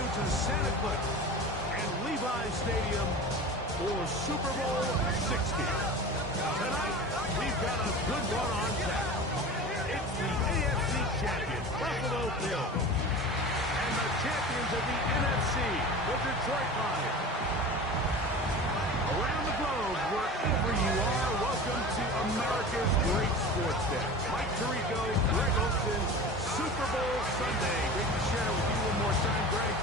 you to Santa Clara and Levi Stadium for Super Bowl 60. Tonight, we've got a good one on tap. It's the AFC champion, Buffalo Bills, and the champions of the NFC, the Detroit Lions. Around the globe, wherever you are, welcome to America's great sports day. Mike Tirico, Greg Olson, Super Bowl Sunday. Great to share with you one more time, Greg.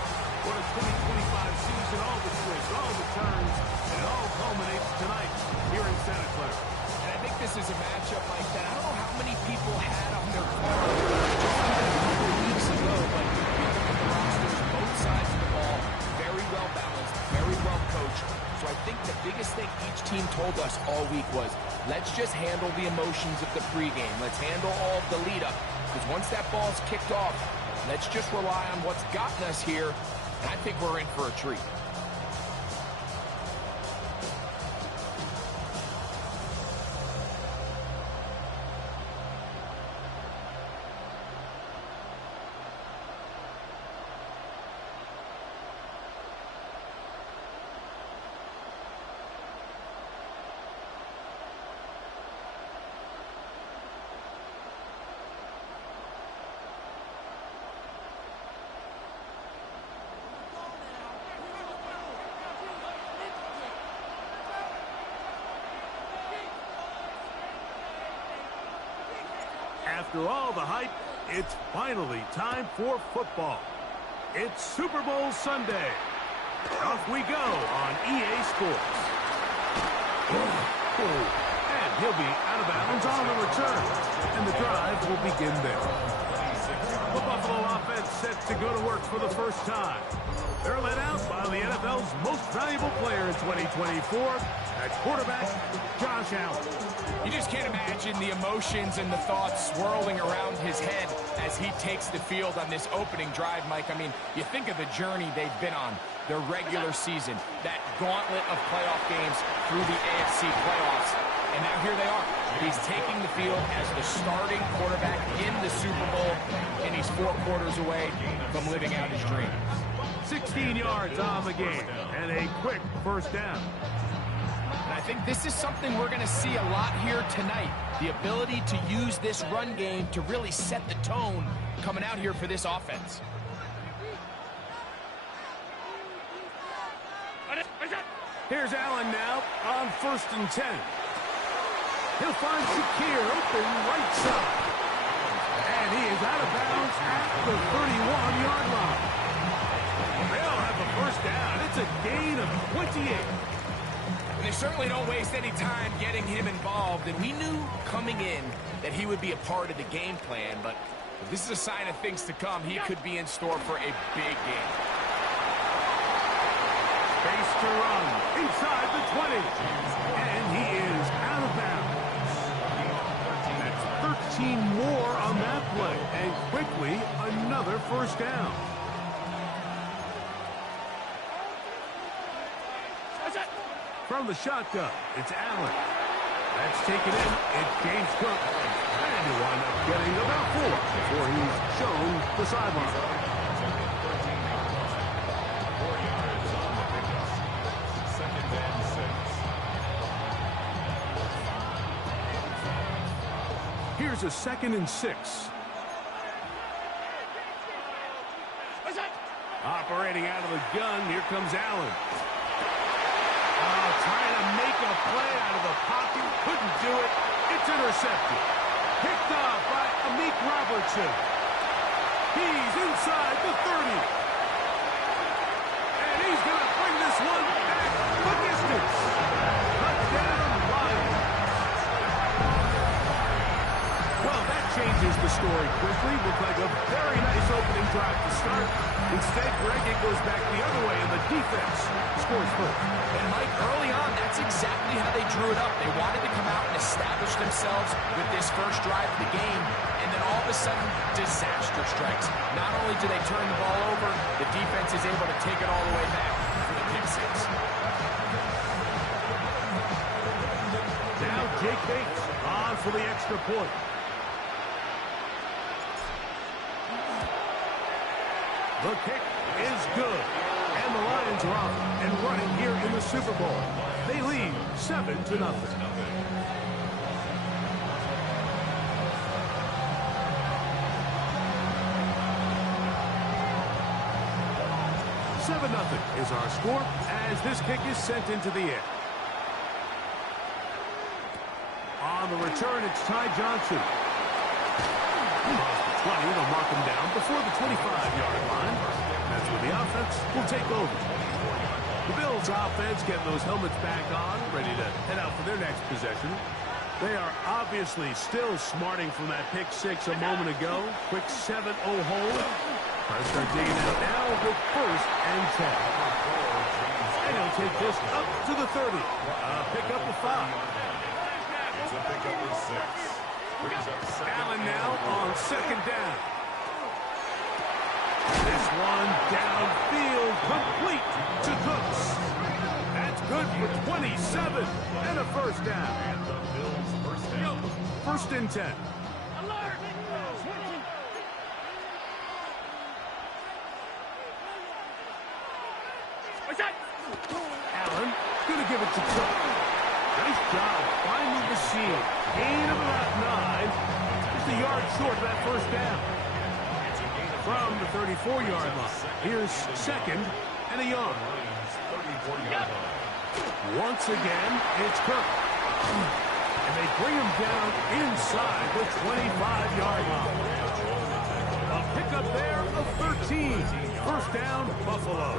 What a 2025 season, all the twists, all the turns, and it all culminates tonight here in Santa Clara. And I think this is a matchup like that I don't know how many people had on their card just a couple weeks ago, but you look at the rosters, both sides of the ball, very well balanced, very well coached. So I think the biggest thing each team told us all week was, let's just handle the emotions of the pregame. Let's handle all of the lead up. Because once that ball's kicked off, let's just rely on what's gotten us here. And I think we're in for a treat. After all the hype, it's finally time for football. It's Super Bowl Sunday. Off we go on EA Sports. And he'll be out of bounds on the return. And the drive will begin there. The Buffalo offense set to go to work for the first time. They're led out by the NFL's most valuable player in 2024. At quarterback, Josh Allen. You just can't imagine the emotions and the thoughts swirling around his head as he takes the field on this opening drive, Mike. I mean, you think of the journey they've been on, their regular season, that gauntlet of playoff games through the AFC playoffs, and now here they are. He's taking the field as the starting quarterback in the Super Bowl, and he's 4 quarters away from living out his dream. 16 yards on the game, and a quick first down. And I think this is something we're going to see a lot here tonight. The ability to use this run game to really set the tone coming out here for this offense. Here's Allen now on 1st and 10. He'll find Shakir open right side. And he is out of bounds at the 31-yard line. They'll have the first down. It's a gain of 28. And they certainly don't waste any time getting him involved. And we knew coming in that he would be a part of the game plan. But if this is a sign of things to come, he could be in store for a big game. Face to run inside the 20. And he is out of bounds. That's 13 more on that play. And quickly, another first down. From the shotgun, it's Allen. That's taken in. It's James Cook. And he'll wind up getting about 4 before he's shown the sideline. Here's a 2nd and 6. Operating out of the gun, here comes Allen. Trying to make a play out of the pocket. Couldn't do it. It's intercepted. Picked off by Amik Robertson. He's inside the 30. And he's going to bring this one back the distance. Touchdown, Lions. Well, that changes the story quickly. Looked like a very nice opening drive to start. Instead, Greg, it goes back the other way, and the defense scores first. And Mike, early on, that's exactly how they drew it up. They wanted to come out and establish themselves with this first drive of the game, and then all of a sudden, disaster strikes. Not only do they turn the ball over, the defense is able to take it all the way back for the pick six. Now Jake Bates on for the extra point. The kick is good. And the Lions are off and running here in the Super Bowl. They lead 7-0. 7-0 is our score as this kick is sent into the air. On the return, it's Ty Johnson. Across the 20, they'll mark him down before the 25-yard line. That's where the offense will take over. The Bills' offense getting those helmets back on, ready to head out for their next possession. They are obviously still smarting from that pick six a moment ago. Quick 7-0 hold. First start digging out now with 1st and 10. And he'll take this up to the 30. Pick up a 5. It's a pick up of 6. Allen now on 2nd down. This one downfield complete to Cooks. That's good for 27 and a 1st down. And the Bills' 1st down. 1st and 10. Allen going to give it to Cook. Nice job finding the seam. Gain of about 9. Just a yard short of that 1st down. From the 34-yard line. Here's 2nd and a yard. Once again, it's Kirk. And they bring him down inside the 25-yard line. A pickup there of 13. 1st down, Buffalo.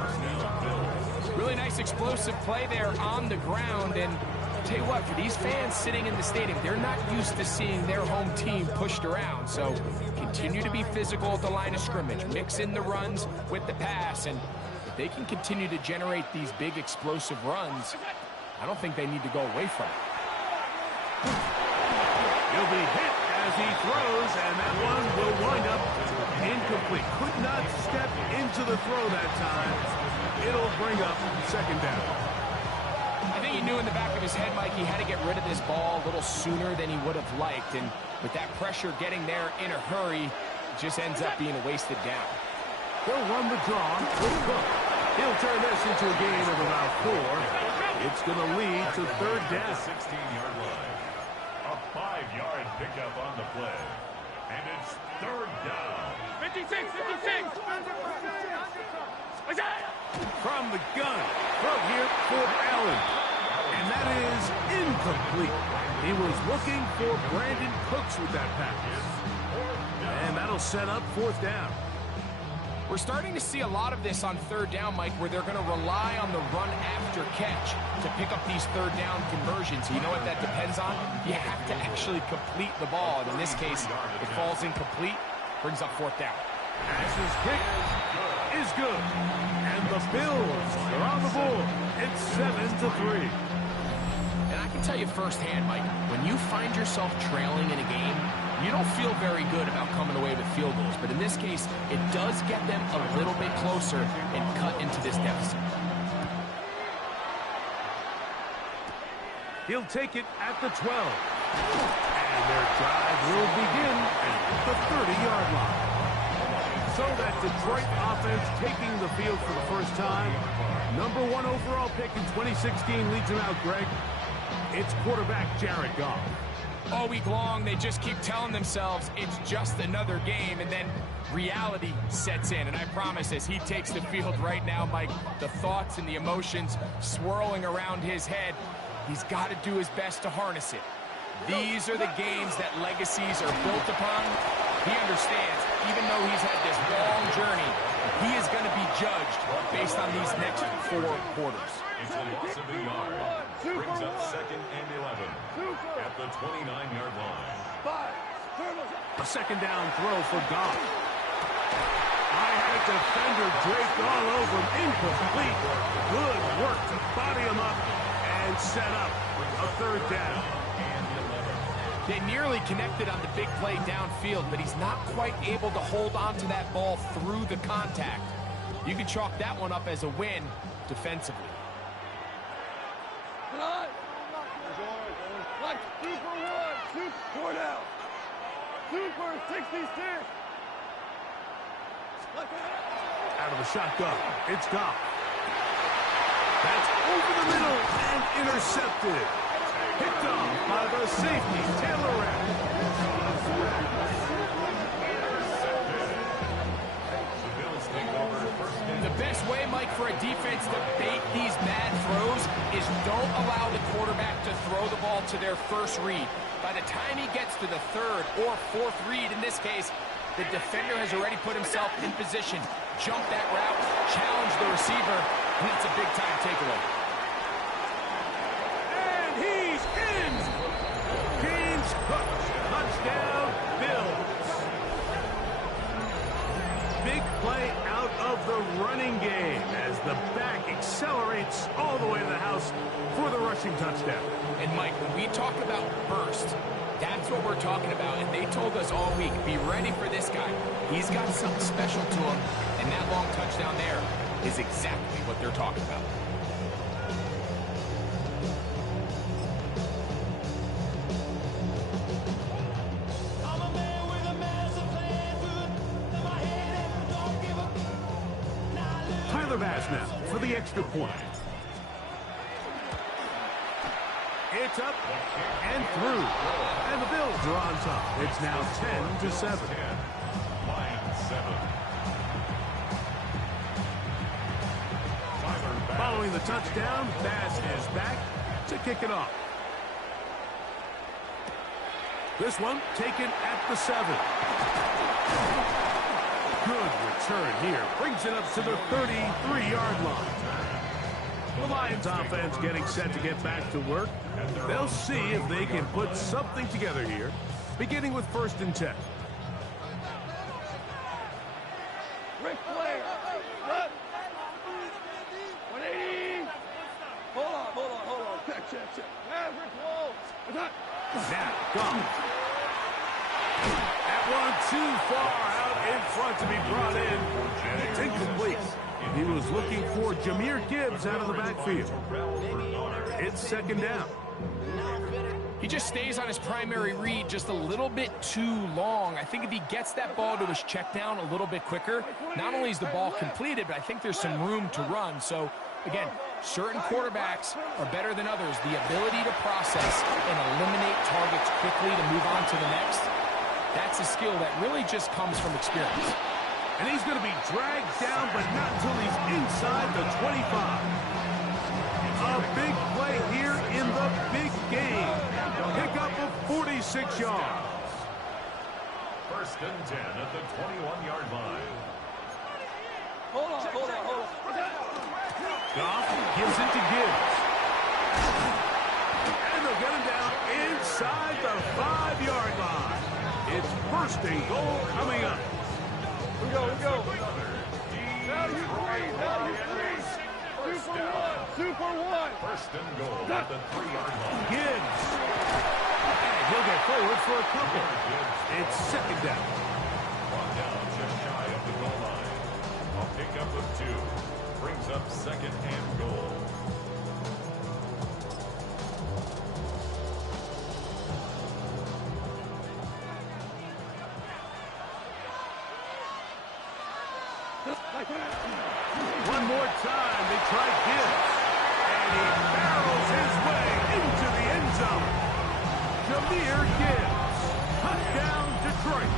Really nice explosive play there on the ground. And I'll tell you what, for these fans sitting in the stadium, they're not used to seeing their home team pushed around. So continue to be physical at the line of scrimmage. Mix in the runs with the pass. And if they can continue to generate these big explosive runs, I don't think they need to go away from it. He'll be hit as he throws, and that one will wind up incomplete. Could not step into the throw that time. It'll bring up 2nd down. I think he knew in the back of his head, Mike, he had to get rid of this ball a little sooner than he would have liked. And with that pressure getting there in a hurry, it just ends up being a wasted down. He'll run the draw with Cook. He'll turn this into a gain of about 4. It's going to lead to 3rd down. 16-yard line. A 5-yard pickup on the play. And it's 3rd down. 56. From the gun, throw here for Allen. And that is incomplete. He was looking for Brandon Cooks with that pass. And that'll set up 4th down. We're starting to see a lot of this on 3rd down, Mike, where they're going to rely on the run after catch to pick up these 3rd down conversions. You know what that depends on? You have to actually complete the ball. And in this case, it falls incomplete, brings up 4th down. Pass's kick is good. And the Bills are on the board. It's 7-3. And I can tell you firsthand, Mike, when you find yourself trailing in a game, you don't feel very good about coming away with field goals. But in this case, it does get them a little bit closer and cut into this deficit. He'll take it at the 12. And their drive will begin at the 30-yard line. So that Detroit offense taking the field for the first time. Number 1 overall pick in 2016 leads him out, Greg. It's quarterback Jared Goff. All week long, they just keep telling themselves it's just another game, and then reality sets in. And I promise, as he takes the field right now, Mike, the thoughts and the emotions swirling around his head, he's got to do his best to harness it. These are the games that legacies are built upon. He understands, even though he's had this long journey, he is going to be judged based on these next 4 quarters. It's a loss of a yard. Brings up 2nd and 11 at the 29-yard line. A 2nd down throw for Goff. I had a defender draped all over him. Incomplete. Good work to body him up and set up a 3rd down. They nearly connected on the big play downfield, but he's not quite able to hold on to that ball through the contact. You can chalk that one up as a win defensively. Super 1, Super 4 down. Super 66. out of the shotgun. It's Goff. That's over the middle and intercepted. Picked off by the safety, Taylor Rapp. The best way, Mike, for a defense to bait these bad throws is don't allow the quarterback to throw the ball to their first read. By the time he gets to the third or fourth read, in this case, the defender has already put himself in position, jump that route, challenge the receiver, and that's a big-time takeaway. And he's in! James Cook, touchdown, Bills. Big play out of the running game as the back accelerates all the way to the house for the rushing touchdown. And, Mike, when we talk about burst, that's what we're talking about. And they told us all week, be ready for this guy. He's got something special to him. And that long touchdown there is exactly what they're talking about. Tyler Bass now for the extra point. It's up and through. And the Bills are on top. It's now 10-7. Lions 7. Following the touchdown, Bass is back to kick it off. This one taken at the 7. Good return here. Brings it up to the 33-yard line. The Lions offense getting set to get back to work. They'll see if they can put something together here, beginning with 1st and 10. Rick Flair. Run. 180. Hold on. Check. Rick Wall. Now, gone. That one too far out in front to be brought in. And it's incomplete. He was looking for Jahmyr Gibbs out of the backfield. It's 2nd down. He just stays on his primary read just a little bit too long. I think if he gets that ball to his check down a little bit quicker, not only is the ball completed, but I think there's some room to run. So, again, certain quarterbacks are better than others. The ability to process and eliminate targets quickly to move on to the next, that's a skill that really just comes from experience. And he's going to be dragged down, but not until he's inside the 25. A big play here in the big game. Pickup of 46 yards. 1st and 10 at the 21-yard line. Hold on. Goff gives it to Gibbs. And they'll get him down inside the 5-yard line. It's 1st and goal coming up. We go. Value three. Super one. 1st and goal at the 3-yard line. Gibbs. And he'll get forward for a couple. It's 2nd down. Brought down just shy of the goal line. A pickup of 2. Brings up 2nd and goal. One more time, they try Gibbs. And he barrels his way into the end zone. Jahmyr Gibbs. Touchdown, Detroit.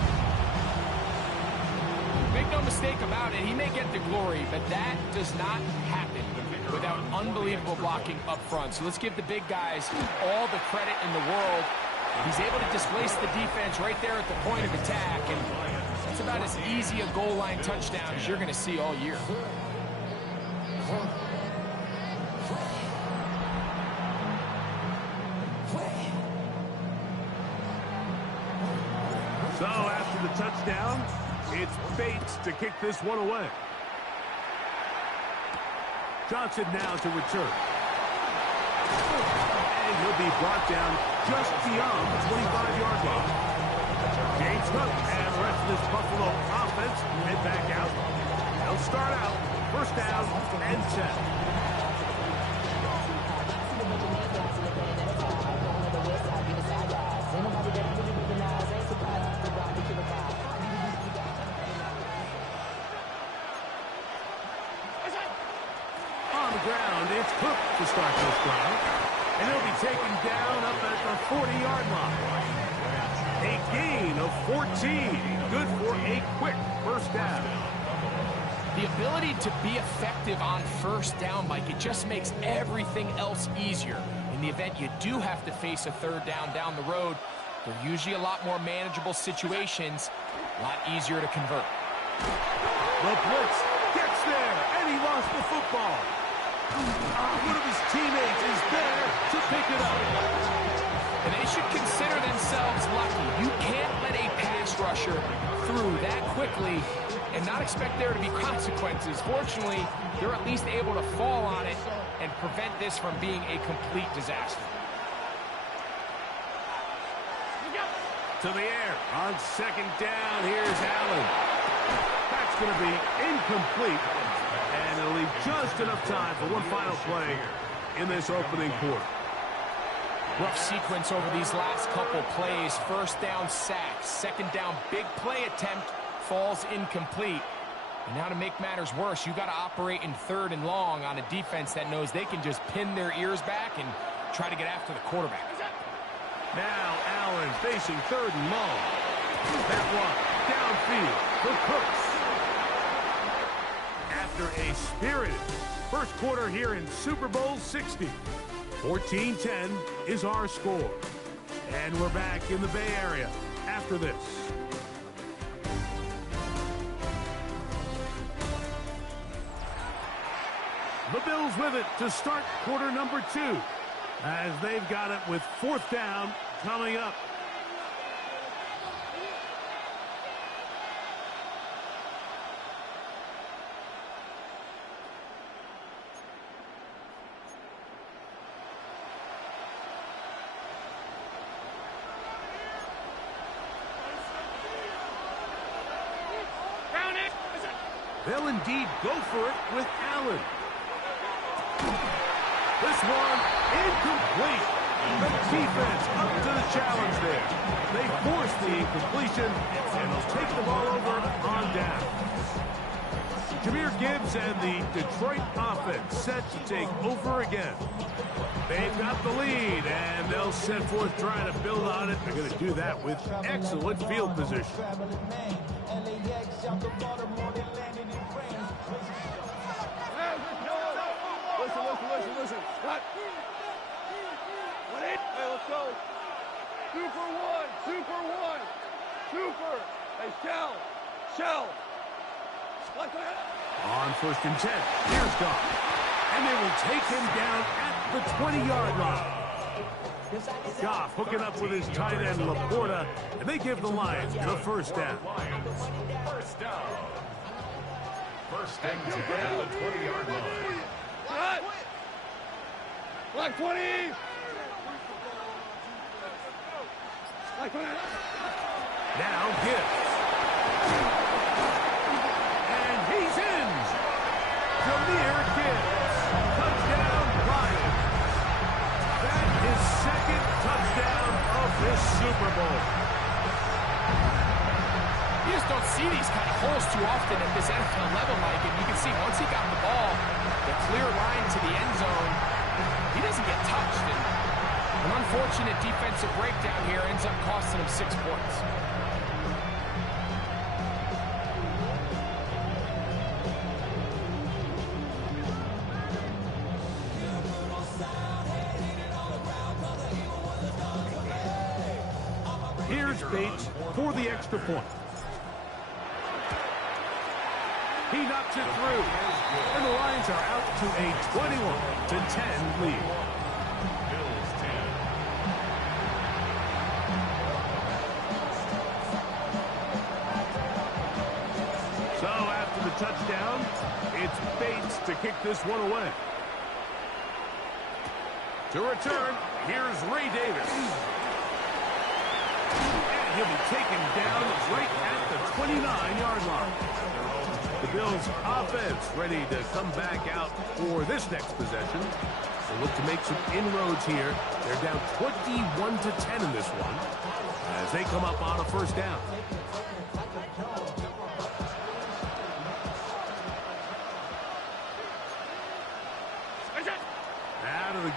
Make no mistake about it, he may get the glory, but that does not happen without unbelievable blocking up front. So let's give the big guys all the credit in the world. He's able to displace the defense right there at the point of attack, and that's about as easy a goal line touchdown as you're going to see all year. So after the touchdown, it's Bates to kick this one away. Johnson now to return. And he'll be brought down just beyond the 25-yard line. James Cook and the rest of this Buffalo offense head back out. They'll start out 1st down and 10. ground. It's Cook to start this drive. And he'll be taken down up at the 40-yard line. A gain of 14. Good for a quick first down. The ability to be effective on first down, Mike, it just makes everything else easier. In the event you do have to face a third down the road, they're usually a lot more manageable situations, a lot easier to convert. The blitz gets there, and he lost the football. One of his teammates is there to pick it up. And they should consider themselves lucky. You can't let a pass rusher through that quickly and not expect there to be consequences. Fortunately, they're at least able to fall on it and prevent this from being a complete disaster. To the air on second down. Here's Allen. That's going to be incomplete, and it'll leave just enough time for one final play in this opening quarter. Rough sequence over these last couple plays. First down sack, second down big play attempt falls incomplete. And now to make matters worse, you got to operate in third and long on a defense that knows they can just pin their ears back and try to get after the quarterback. Now Allen facing third and long. That one downfield for Cooks. After a spirited first quarter here in Super Bowl 60, 14-10 is our score. And we're back in the Bay Area after this. The Bills with it to start quarter number 2, as they've got it with fourth down coming up. They'll indeed go for it with Allen. This one incomplete. The defense up to the challenge there. They force the incompletion, and they'll take the ball over on down. Jahmyr Gibbs and the Detroit offense set to take over again. They've got the lead, and they'll set forth trying to build on it. They're going to do that with excellent field position. Listen. Cut. Hey, let's go. Super one. Super. Hey, shell. On first and 10, here's Goff. And they will take him down at the 20-yard line. Goff hooking up with his tight end, Laporta, and they give the Lions the first down. First and 10 at the 20-yard line. Cut. Black 20! Now Gibbs. And he's in! Jahmyr Gibbs. Touchdown, Lions. That is second touchdown of this Super Bowl. You just don't see these kind of holes too often at this NFL level, Mike. And you can see once he got the ball, the clear line to the end zone, he doesn't get touched, and an unfortunate defensive breakdown here ends up costing him 6 points. Here's Bates for the extra point. He knocks it through, and the Lions are out to a 21-10 lead. Bills 10. So after the touchdown, it's Bates to kick this one away. To return, here's Ray Davis. And he'll be taken down right at the 29-yard line. The Bills offense ready to come back out for this next possession. They look to make some inroads here. They're down 21-10 in this one as they come up on a first down.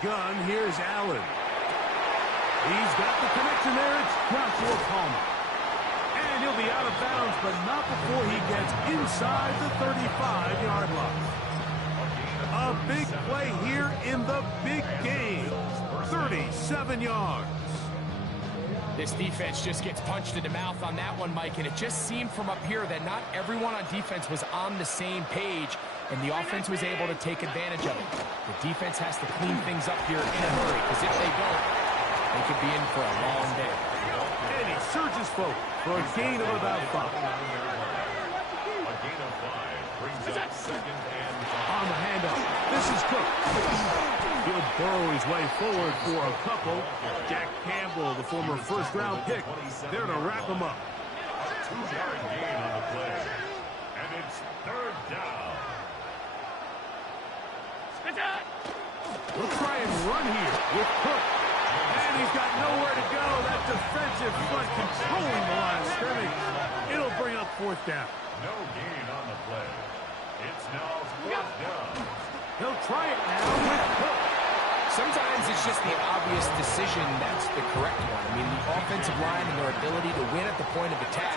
gun, here's Allen. He's got the connection there. It's Joshua Palmer. And he'll be out of bounds, but not before he gets inside the 35-yard line. A big play here in the big game. 37 yards. This defense just gets punched in the mouth on that one, Mike, and it just seemed from up here that not everyone on defense was on the same page, and the offense was able to take advantage of it. The defense has to clean things up here in a hurry, because if they don't, they could be in for a long day. And he surges forward for a gain of about 5. A gain of 5 brings up second and 5. On the handoff, this is Cook. He'll burrow his way forward for a couple. Jack Campbell, the former first-round pick, there to wrap him up. A 2-yard gain on the play. And it's third down. We'll try and run here with Cook. And he's got nowhere to go. That defensive front controlling the line of scrimmage. It'll bring up fourth down. No gain on the play. It's now fourth down. He'll try it now with Cook. Sometimes it's just the obvious decision that's the correct one. I mean, the offensive line and their ability to win at the point of attack.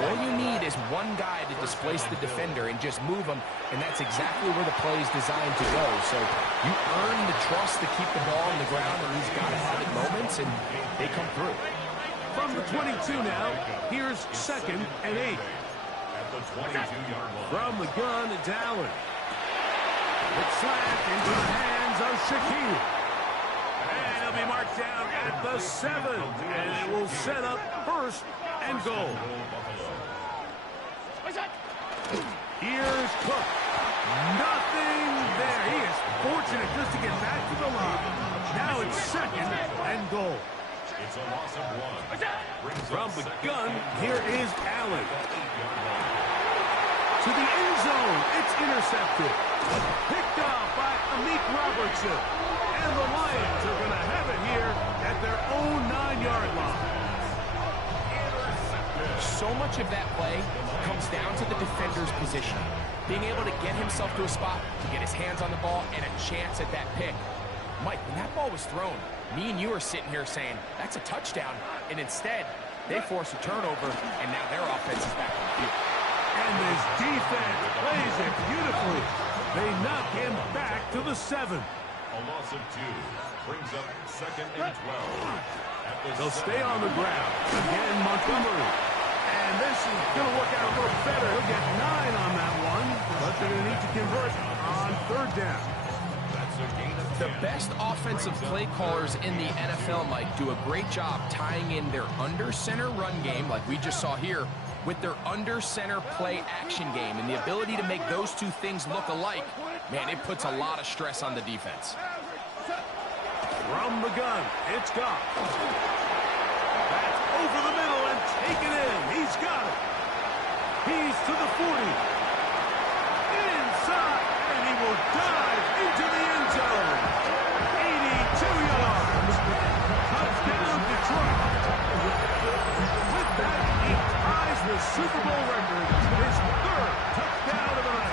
All you need is one guy to displace the defender and just move him, and that's exactly where the play is designed to go. So you earn the trust to keep the ball on the ground, and he's got to have it moments, and they come through. From the 22 now, here's second and 8. At the 22-yard line. From the gun, it's Allen. It's slapped into the hands of Shaquille. And he'll be marked down at the 7. And it will set up first and goal. Here's Cook. Nothing there. He is fortunate just to get back to the line. Now it's second and goal. It's a loss of 1. From the gun, here is Allen. To the end zone, it's intercepted. Picked off by Amik Robertson. And the Lions are going to have it here at their own 9-yard line. So much of that play comes down to the defender's position. Being able to get himself to a spot, to get his hands on the ball, and a chance at that pick. Mike, when that ball was thrown, me and you are sitting here saying, that's a touchdown. And instead, they force a turnover, and now their offense is back on the field. And this defense plays it beautifully. They knock him back to the 7. A loss of 2 brings up second and 12. They'll stay on the ground. Again, Montgomery. And this is going to work out a little better. He'll get 9 on that one. But they're going to need to convert on third down. That's a gain of 10. The best offensive play callers in the NFL, Mike, do a great job tying in their under-center run game, like we just saw here, with their under-center play action game. And the ability to make those two things look alike, man, it puts a lot of stress on the defense. From the gun, it's Goff. That's over the middle and taken in. He's got it. He's to the 40. Inside, and he will dive into the end zone. 82 yards. Touchdown, Detroit. With that, he ties the Super Bowl record. His 3rd touchdown of the night.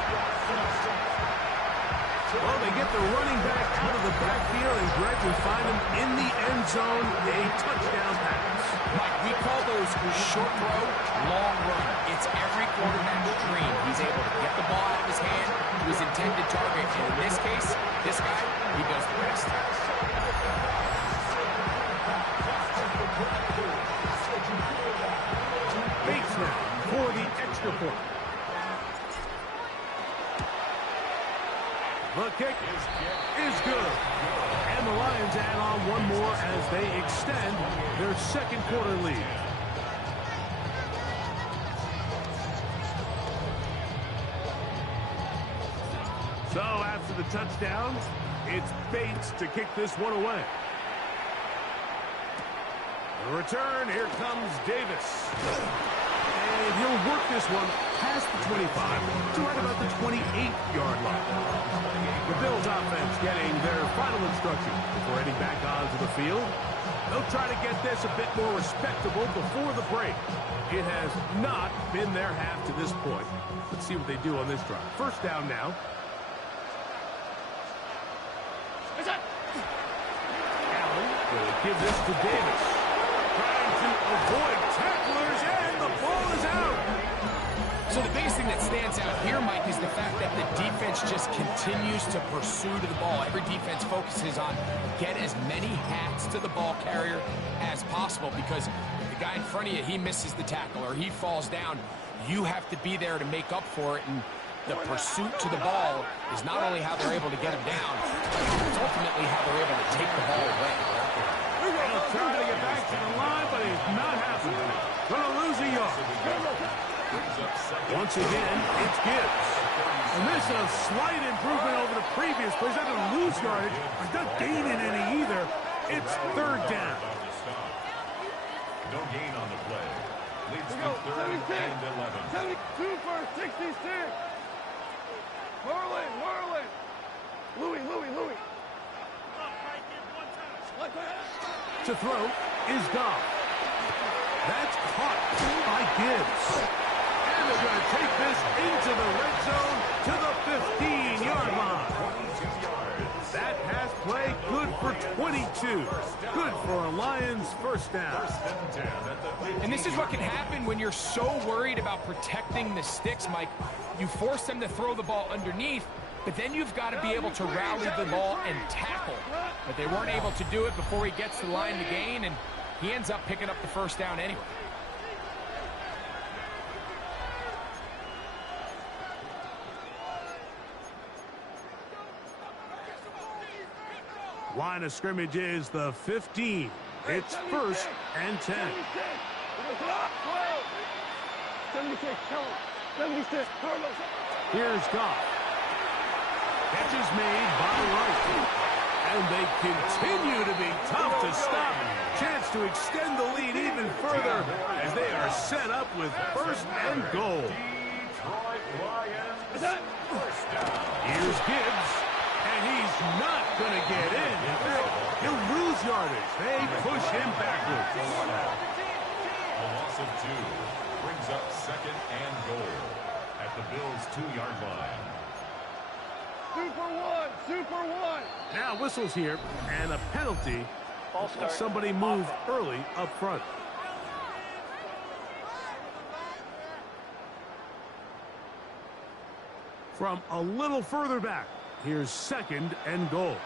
Well, they get the running back out of the backfield, and Greg will find him in the end zone, a touchdown pass. Mike, we call those short throw, long run. It's every quarterback's dream. He's able to get the ball out of his hand to his intended target. And in this case, this guy, he does the rest. Bates now for the extra point. The kick is good. And the Lions add on one more as they extend their second quarter lead. So after the touchdown, it's Bates to kick this one away. The return, here comes Davis. And he'll work this one past the 25 to right about the 28-yard line. The Bills offense getting their final instruction before heading back onto the field. They'll try to get this a bit more respectable before the break. It has not been their half to this point. Let's see what they do on this drive. First down now. give this to Davis. Trying to avoid tacklers, and the ball is out. So the biggest thing that stands out here, Mike, is the fact that the defense just continues to pursue to the ball. Every defense focuses on get as many hats to the ball carrier as possible, because if the guy in front of you, he misses the tackle or he falls down, you have to be there to make up for it. And the pursuit to the ball is not only how they're able to get him down, it's ultimately how they're able to take the ball away. He'll try to get back to the line, but he's not happening. Gonna lose a yard. Once again, it's Gibbs. And this is a slight improvement over the previous play. He's not going to lose yardage, but not gaining any either. It's third down. No gain on the play. Leads to third and 11. 72 for 66. Merlin. Louis. To throw is Goff. That's caught by Gibbs. And they're going to take this into the red zone to the 15-yard line. That pass play good for 22. Good for a Lions first down. And this is what can happen when you're so worried about protecting the sticks, Mike. You force them to throw the ball underneath, but then you've got to be able to rally the ball and tackle. But they weren't able to do it before he gets to the line to gain, and he ends up picking up the first down anyway. Line of scrimmage is the 15. It's first and 10. 76, 76, Here's Goff. Catch is made by Wright. And they continue to be tough to stop. Chance to extend the lead even further as they are set up with first and goal. Here's Gibbs. And he's not going to get in. In fact, he'll lose yardage. They push him backwards. A loss of 2 brings up second and goal at the Bills' 2-yard line. Super one. Now whistles here, and a penalty. Somebody moved early up front. From a little further back, here's second and goal.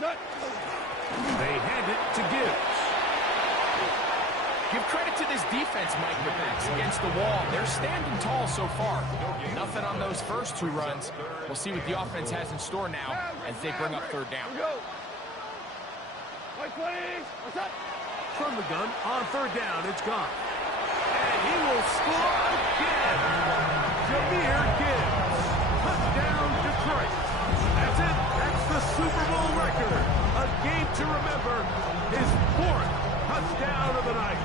They hand it to Gibbs. Give credit to this defense, Mike. Their backs against the wall. They're standing tall so far. Nothing on those first 2 runs. We'll see what the offense has in store now as they bring up third down. From the gun, on third down, it's gone. And he will score again. Jahmyr Gibbs. Touchdown, Detroit. That's it. That's the Super Bowl record. A game to remember. His 4th touchdown of the night.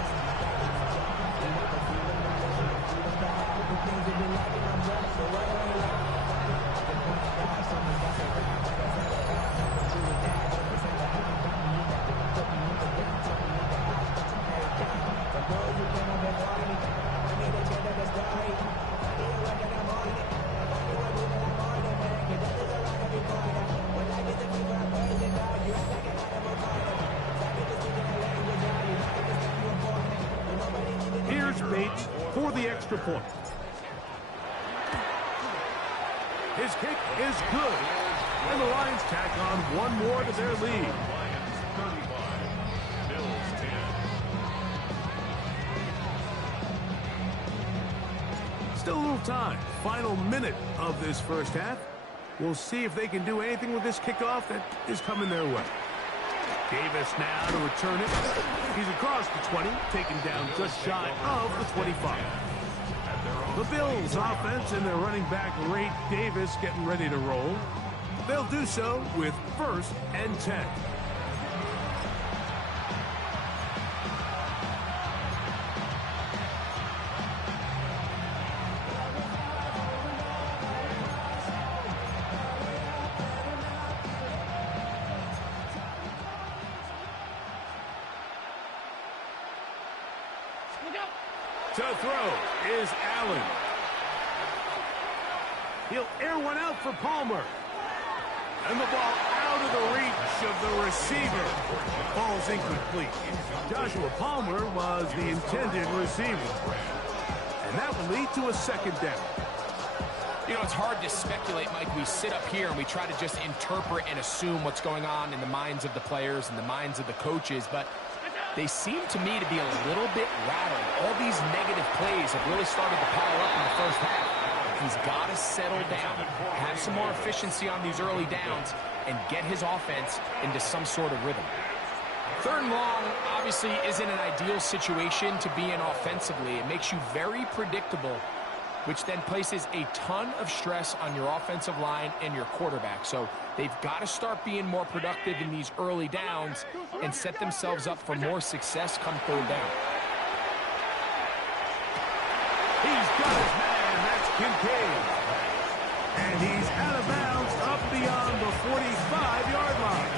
For the extra point. His kick is good. And the Lions tack on 1 more to their lead. Lions 35, Bills 10. Still a little time. Final minute of this first half. We'll see if they can do anything with this kickoff that is coming their way. Davis now to return it. He's across the 20, taken down just shy of the 25. The Bills offense and their running back Ray Davis getting ready to roll. They'll do so with first and 10. To throw is Allen. He'll air one out for Palmer. And the ball out of the reach of the receiver. Ball's incomplete. Joshua Palmer was the intended receiver. And that will lead to a second down. You know, it's hard to speculate, Mike. We sit up here and we try to just interpret and assume what's going on in the minds of the players and the minds of the coaches, but they seem to me to be a little bit rattled. All these negative plays have really started to pile up in the first half. He's got to settle down, have some more efficiency on these early downs, and get his offense into some sort of rhythm. Third and long obviously isn't an ideal situation to be in offensively. It makes you very predictable, which then places a ton of stress on your offensive line and your quarterback. So they've got to start being more productive in these early downs and set themselves up for more success come third down. He's got his man. That's Kincaid. And he's out of bounds up beyond the 45-yard line.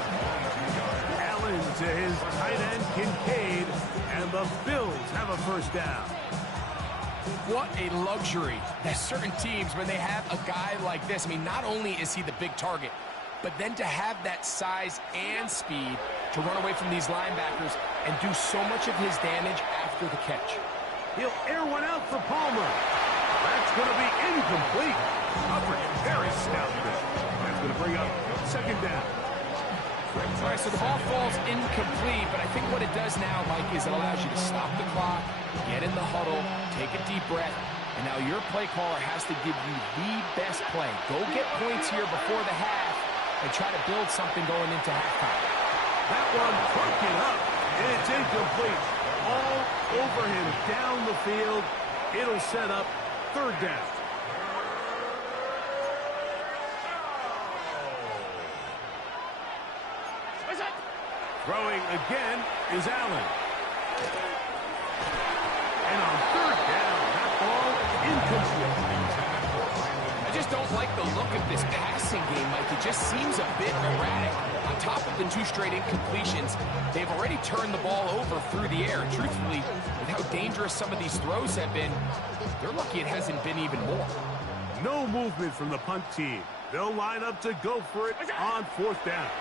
Allen to his tight end, Kincaid, and the Bills have a first down. What a luxury that certain teams, when they have a guy like this, I mean, not only is he the big target, but then to have that size and speed to run away from these linebackers and do so much of his damage after the catch. He'll air one out for Palmer. That's going to be incomplete. Coverage very stout there. That's going to bring up second down. All right, so the ball falls incomplete, but I think what it does now, Mike, is it allows you to stop the clock, get in the huddle, take a deep breath, and now your play caller has to give you the best play. Go get points here before the half and try to build something going into halftime. That one broken up, and it's incomplete. All over him down the field. It'll set up third down. Throwing again is Allen. And on third down, that ball incomplete. I just don't like the look of this passing game, Mike. It just seems a bit erratic. On top of the 2 straight incompletions, they've already turned the ball over through the air. Truthfully, with how dangerous some of these throws have been, they're lucky it hasn't been even more. No movement from the punt team. They'll line up to go for it on fourth down.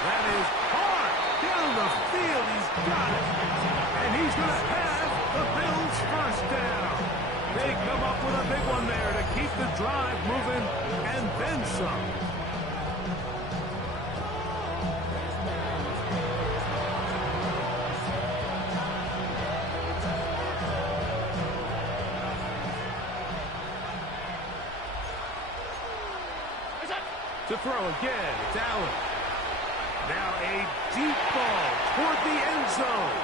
That is hard down the field. He's got it. And he's going to have the Bills first down. They come up with a big one there to keep the drive moving and then some. To throw again, it's Allen. Now a deep ball toward the end zone.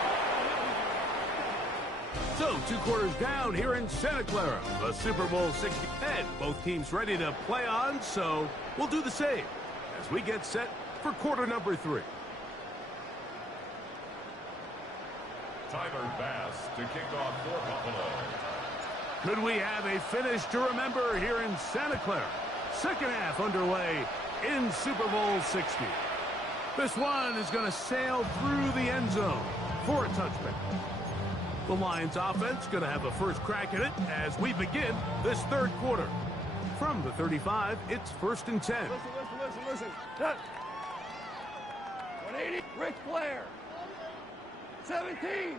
So 2 quarters down here in Santa Clara. The Super Bowl 60 head. Both teams ready to play on, so we'll do the same as we get set for quarter number 3. Tyler Bass to kick off for Buffalo. Could we have a finish to remember here in Santa Clara? Second half underway in Super Bowl 60. This one is going to sail through the end zone for a touchback. The Lions offense going to have a first crack at it as we begin this third quarter. From the 35, it's 1st and 10. Listen. Cut. 180. Ric Flair. 17.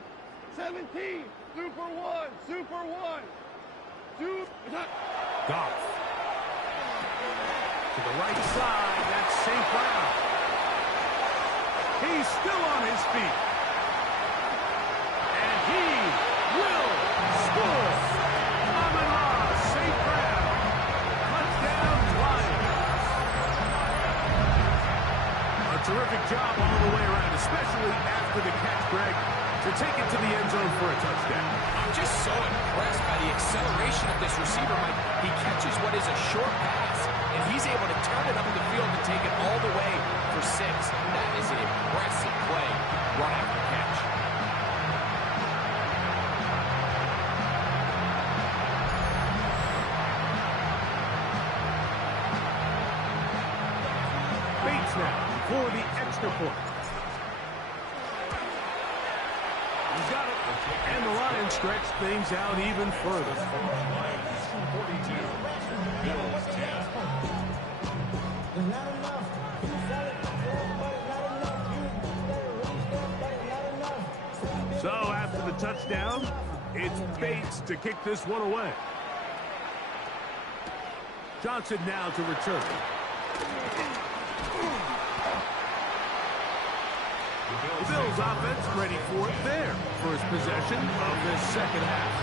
Super 1. 2. Goff. To the right side, that's St. Brown. He's still on his feet. And he will score. Amon-Ra St. Brown. Touchdown, Lions. A terrific job all the way around, especially after the catch, Greg, to take it to the end zone for a touchdown. I'm just so impressed by the acceleration of this receiver, Mike. He catches what is a short pass, and he's able to turn it up the field and take it all the way for 6. That is an impressive play right after catch. Bates now for the extra point. He's got it. And the Lions stretch things out even further. Lions 42, Bills 10. So after the touchdown, it's Bates to kick this one away. Johnson now to return. The Bills offense ready for their first possession of this second half.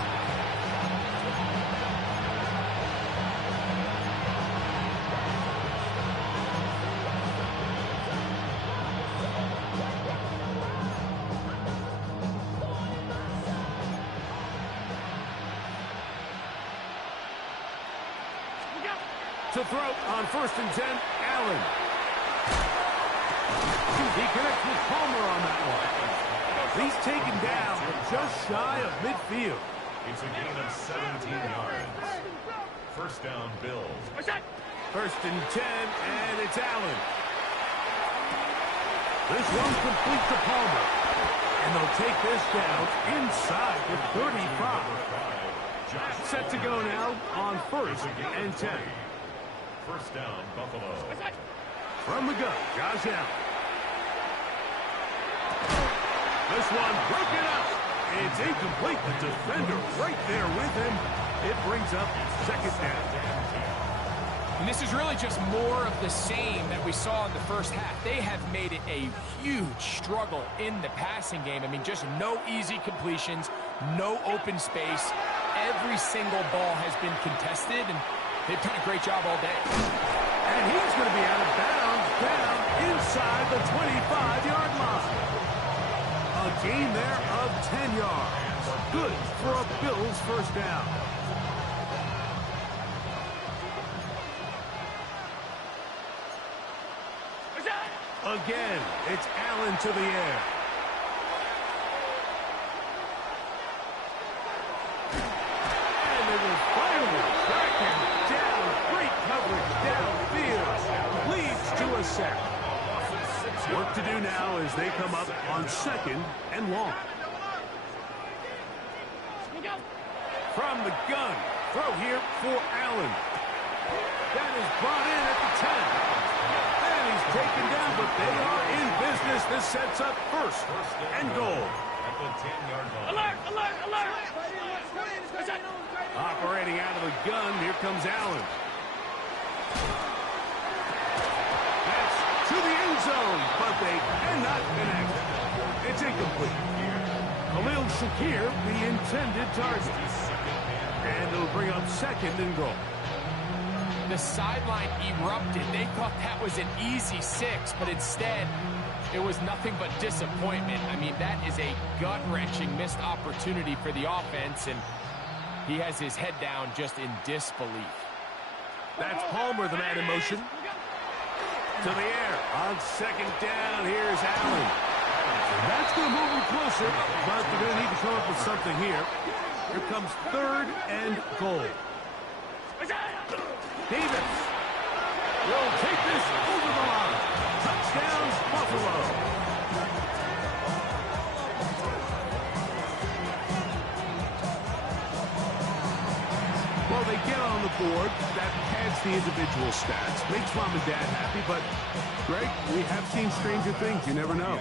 To throw on 1st and 10, Allen. He connects with Palmer on that one. He's taken down just shy of midfield. It's a gain of 17 yards. First down, Bills. 1st and 10, and it's Allen. This one's complete to Palmer. And they'll take this down inside the 35. Set to go now on 1st and 10. First down, Buffalo. From the gun, Josh Allen. This one broken up. It's incomplete. The defender right there with him. It brings up 2nd down. And this is really just more of the same that we saw in the first half. They have made it a huge struggle in the passing game. I mean, just no easy completions, no open space. Every single ball has been contested, and they've done a great job all day. And he's going to be out of bounds down inside the 25-yard line. A gain there of 10 yards. Good for a Bills first down. Again, it's Allen to the air. And they will finally track him down. Great coverage downfield. Leads to a sack. Work to do now as they come up on 2nd and long. From the gun. Throw here for Allen. That is brought in at the 10. And he's taken down, but they are in business. This sets up 1st and goal. At the 10-yard line. Alert, alert, alert! Operating out of the gun, here comes Allen. That's to the end zone, but they cannot connect. It's incomplete. Khalil Shakir, the intended target. And it'll bring up 2nd and goal. The sideline erupted. They thought that was an easy 6, but instead, it was nothing but disappointment. I mean, that is a gut-wrenching missed opportunity for the offense, and he has his head down just in disbelief. That's Palmer, the man in motion. To the air. On 2nd down, here's Allen. That's going to move him closer, but they're going to need to come up with something here. Here comes 3rd and goal. Davis will take this over the line. Touchdown, Buffalo. Well, they get on the board. That pads the individual stats. Makes mom and dad happy, but, Greg, we have seen stranger things. You never know.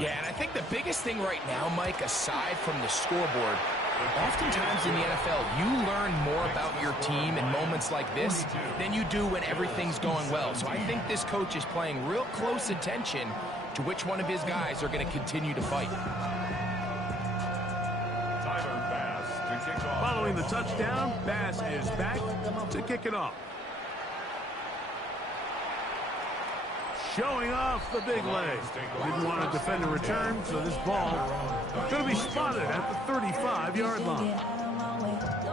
Yeah, and I think the biggest thing right now, Mike, aside from the scoreboard, oftentimes in the NFL, you learn more about your team in moments like this than you do when everything's going well. So I think this coach is paying real close attention to which one of his guys are going to continue to fight. Following the touchdown, Bass is back to kick it off. Showing off the big leg. Didn't want to defend a return, so this ball going to be spotted at the 35-yard line.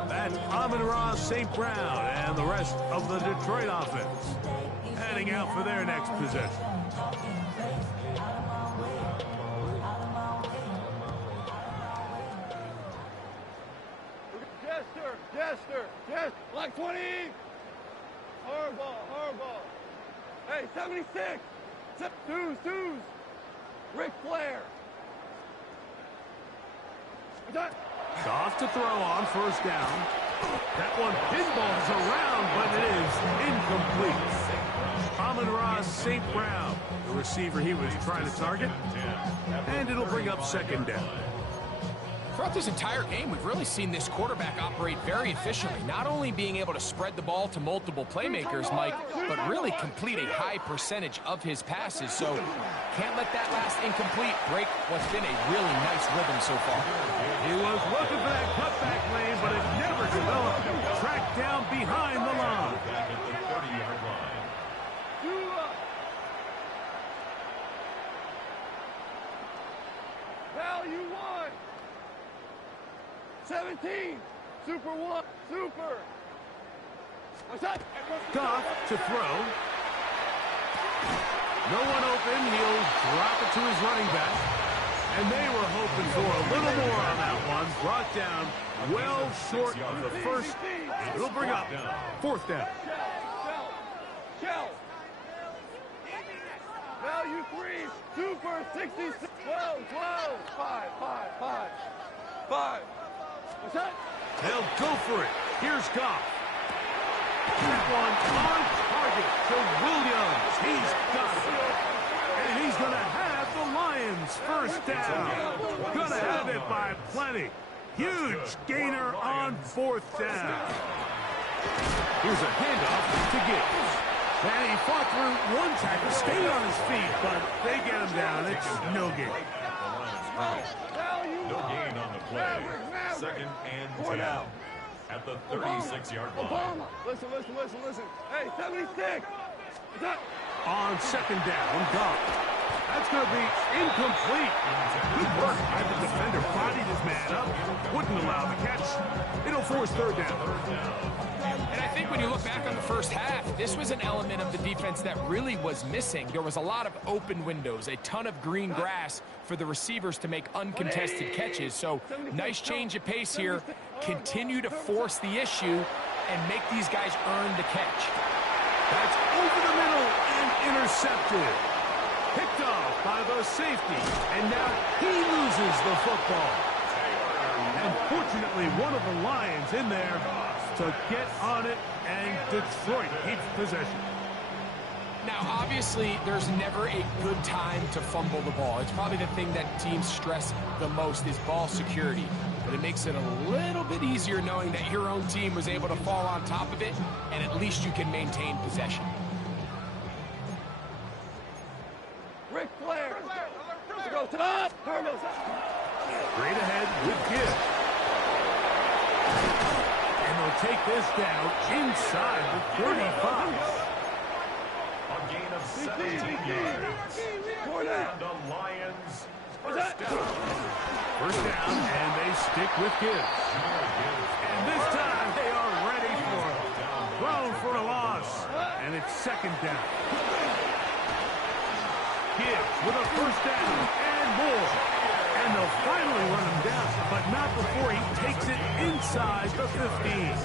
That's Amon-Ra St. Brown and the rest of the Detroit offense heading out for their next possession. Jester, like 20. Hardball. Hey, 76. Twos. Ric Flair. Goff to throw on first down. That one pinballs around, but it is incomplete. Amon-Ra St. Brown, the receiver he was trying to target. And it'll bring up second down. Throughout this entire game, we've really seen this quarterback operate very efficiently, not only being able to spread the ball to multiple playmakers, Mike, but really complete a high percentage of his passes. So can't let that last incomplete break what's been a really nice rhythm so far. He was looking for that cutback lane, but it never developed. Tracked down behind the line. Back at the 30-yard line. Value 1. 17. Super 1. Super. What's that? Goff to throw. No one open. He'll drop it to his running back. And they were hoping for a little more on that one. Brought down well short of the first. It'll bring up fourth down. Shell. Value 3. Super 66. 12. 5. 5. What's that? They'll go for it. Here's Goff. That one on target to Williams. He's got it. And he's going to have the Lions first down. Going to have it by plenty. Huge gainer on fourth down. Here's a handoff to Gibbs. And he fought through one tackle, stayed on his feet, but they get him down. It's no gain. No gain on the play. Second and 10 at the 36-yard line. Listen. Hey, 76. On second down, Goff. That's going to be incomplete. Good work by the defender. Bodied his man up. Wouldn't allow the catch. It'll force third down. And I think when you look back on the first half, this was an element of the defense that really was missing. There was a lot of open windows, a ton of green grass for the receivers to make uncontested catches. So nice change of pace here. Continue to force the issue and make these guys earn the catch. That's over the middle and intercepted. Picked off by the safety, and now he loses the football. And fortunately, one of the Lions in there to get on it, and Detroit keeps possession. Now, obviously, there's never a good time to fumble the ball. It's probably the thing that teams stress the most is ball security. But it makes it a little bit easier knowing that your own team was able to fall on top of it, and at least you can maintain possession. Ric Flair. To go top. Straight ahead with Gibbs. And they'll take this down inside the 35. A gain of 17 yards. And the Lions first down. First down, and they stick with Gibbs. And this time they are ready for it. Thrown for a loss. And it's second down. Gibbs with a first down and more. And they'll finally run him down, but not before he takes it inside the 15.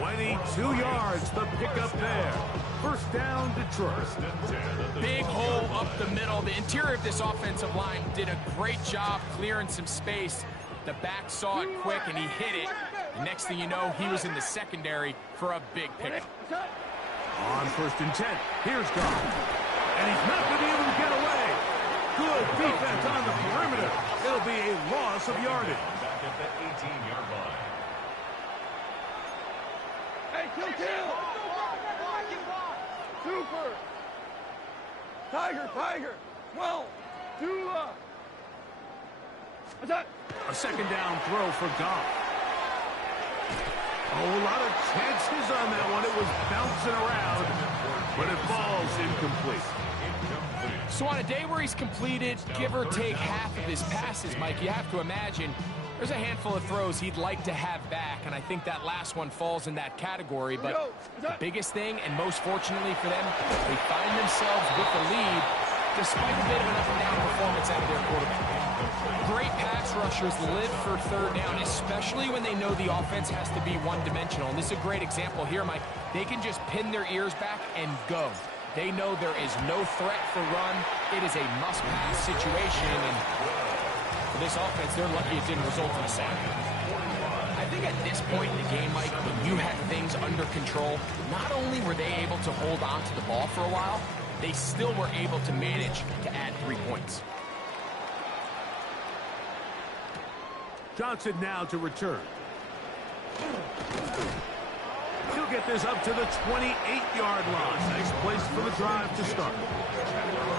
22 yards, the pickup there. First down, Detroit. Big hole up the middle. The interior of this offensive line did a great job clearing some space. The back saw it quick, and he hit it. The next thing you know, he was in the secondary for a big pickup. On first and 10, here's Goff. And he's not going to be able to get away. Good defense on the perimeter. It'll be a loss of yardage. Back at the 18-yard line. Hey, kill. Super. Tiger. 12. What's that? A second down throw for Goff. Oh, a lot of chances on that one. It was bouncing around, but it falls incomplete. So on a day where he's completed, give or take half of his passes, Mike, you have to imagine there's a handful of throws he'd like to have back, and I think that last one falls in that category. But the biggest thing, and most fortunately for them, they find themselves with the lead despite a bit of an up-and-down performance out of their quarterback. Great pass rushers live for third down, especially when they know the offense has to be one-dimensional. And this is a great example here, Mike. They can just pin their ears back and go. They know there is no threat for run. It is a must-pass situation, and This offense, they're lucky it didn't result in a sack. I think at this point in the game, Mike, when you had things under control, not only were they able to hold on to the ball for a while, they still were able to manage to add 3 points. Johnson now to return. He'll get this up to the 28-yard line. Nice place for the drive to start.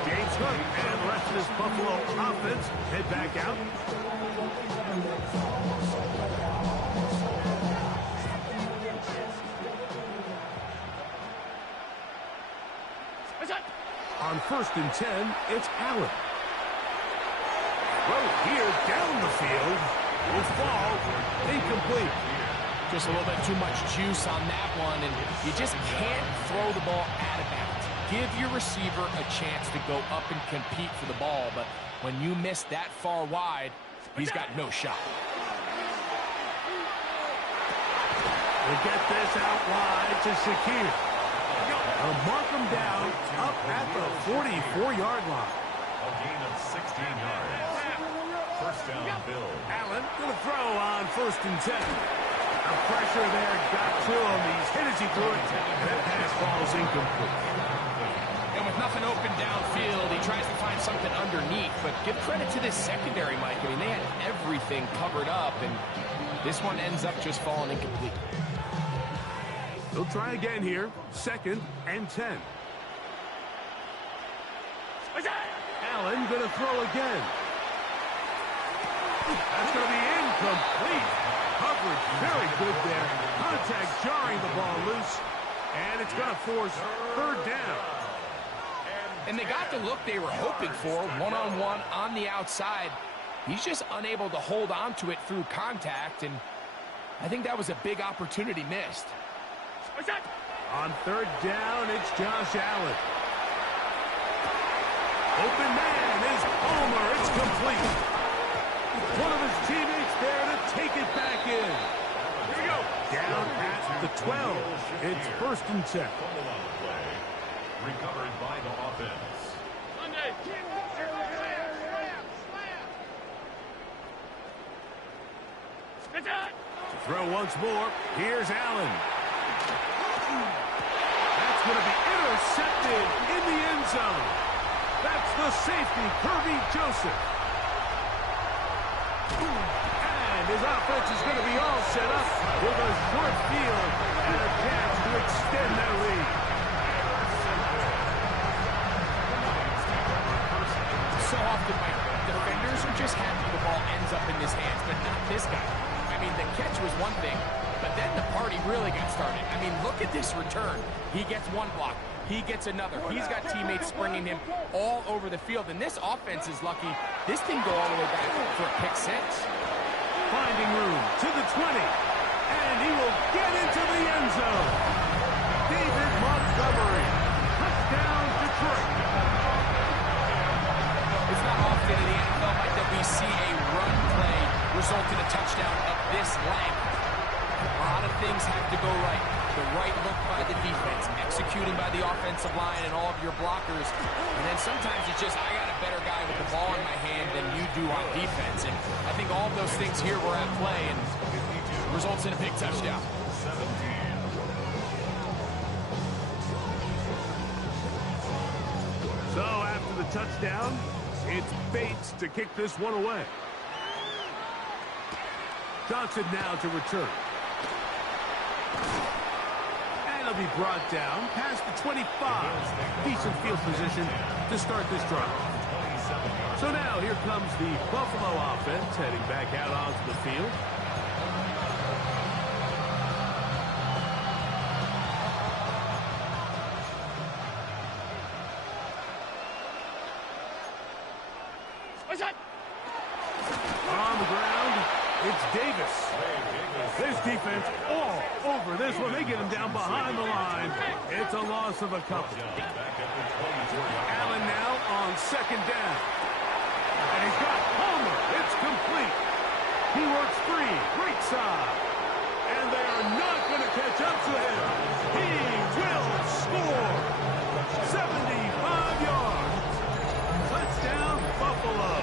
James Cook and the rest of this Buffalo offense head back out. On 1st and 10, it's Allen. Throw here down the field. Will fall incomplete. Just a little bit too much juice on that one, and you just can't throw the ball out of bounds. Give your receiver a chance to go up and compete for the ball, but when you miss that far wide, he's got no shot. We'll get this out wide to Shakir. They'll mark him down up at the 44-yard line. A gain of 16 yards. First down, Bill. Allen going to throw on 1st and 10. The pressure there got to him. He's hit as he threw it. That pass ball's incomplete. And with nothing open downfield, he tries to find something underneath. But give credit to this secondary, Mike. I mean, they had everything covered up, and this one ends up just falling incomplete. They'll try again here. 2nd and 10. Allen going to throw again. That's going to be incomplete. Coverage very good there. Contact jarring the ball loose. And it's going to force 3rd down. And they got the look they were hoping for, one-on-one on the outside. He's just unable to hold on to it through contact, and I think that was a big opportunity missed. On 3rd down, it's Josh Allen. Open man is Palmer. It's complete. One of his teammates there to take it back in. Here we go. Down at the 12. It's 1st and 10. Fumble on the play. Recovered by the offense. To throw once more. Here's Allen. That's going to be intercepted in the end zone. That's the safety, Kirby Joseph. And his offense is going to be all set up with a short field and a chance to extend their lead. So often, my defenders are just happy the ball ends up in his hands, but not this guy. I mean, the catch was one thing, but then the party really got started. I mean, look at this return. He gets one block. He gets another. He's got teammates springing him all over the field. And this offense is lucky. This didn't go all the way back for a pick 6. Finding room to the 20. And he will get into the end zone. David Montgomery. Touchdown, Detroit. It's not often in the NFL, Mike, that we see a run play result in a touchdown of this length. A lot of things have to go right. The right look by the defense, executing by the offensive line and all of your blockers. And then sometimes it's just, I got a better guy with the ball in my hand than you do on defense. And I think all of those things here were at play and results in a big touchdown. So after the touchdown, it's Bates to kick this one away. Johnson now to return. And he'll be brought down past the 25. Decent field position to start this drive. So now here comes the Buffalo offense heading back out onto the field. On the ground, it's Davis. This defense all over this one. They get him down behind the line. It's a loss of a couple. Allen now on 2nd down. And he's got Palmer. It's complete. He works free. Great side. And they are not going to catch up to him. He will score. 75 yards. Touchdown, Buffalo.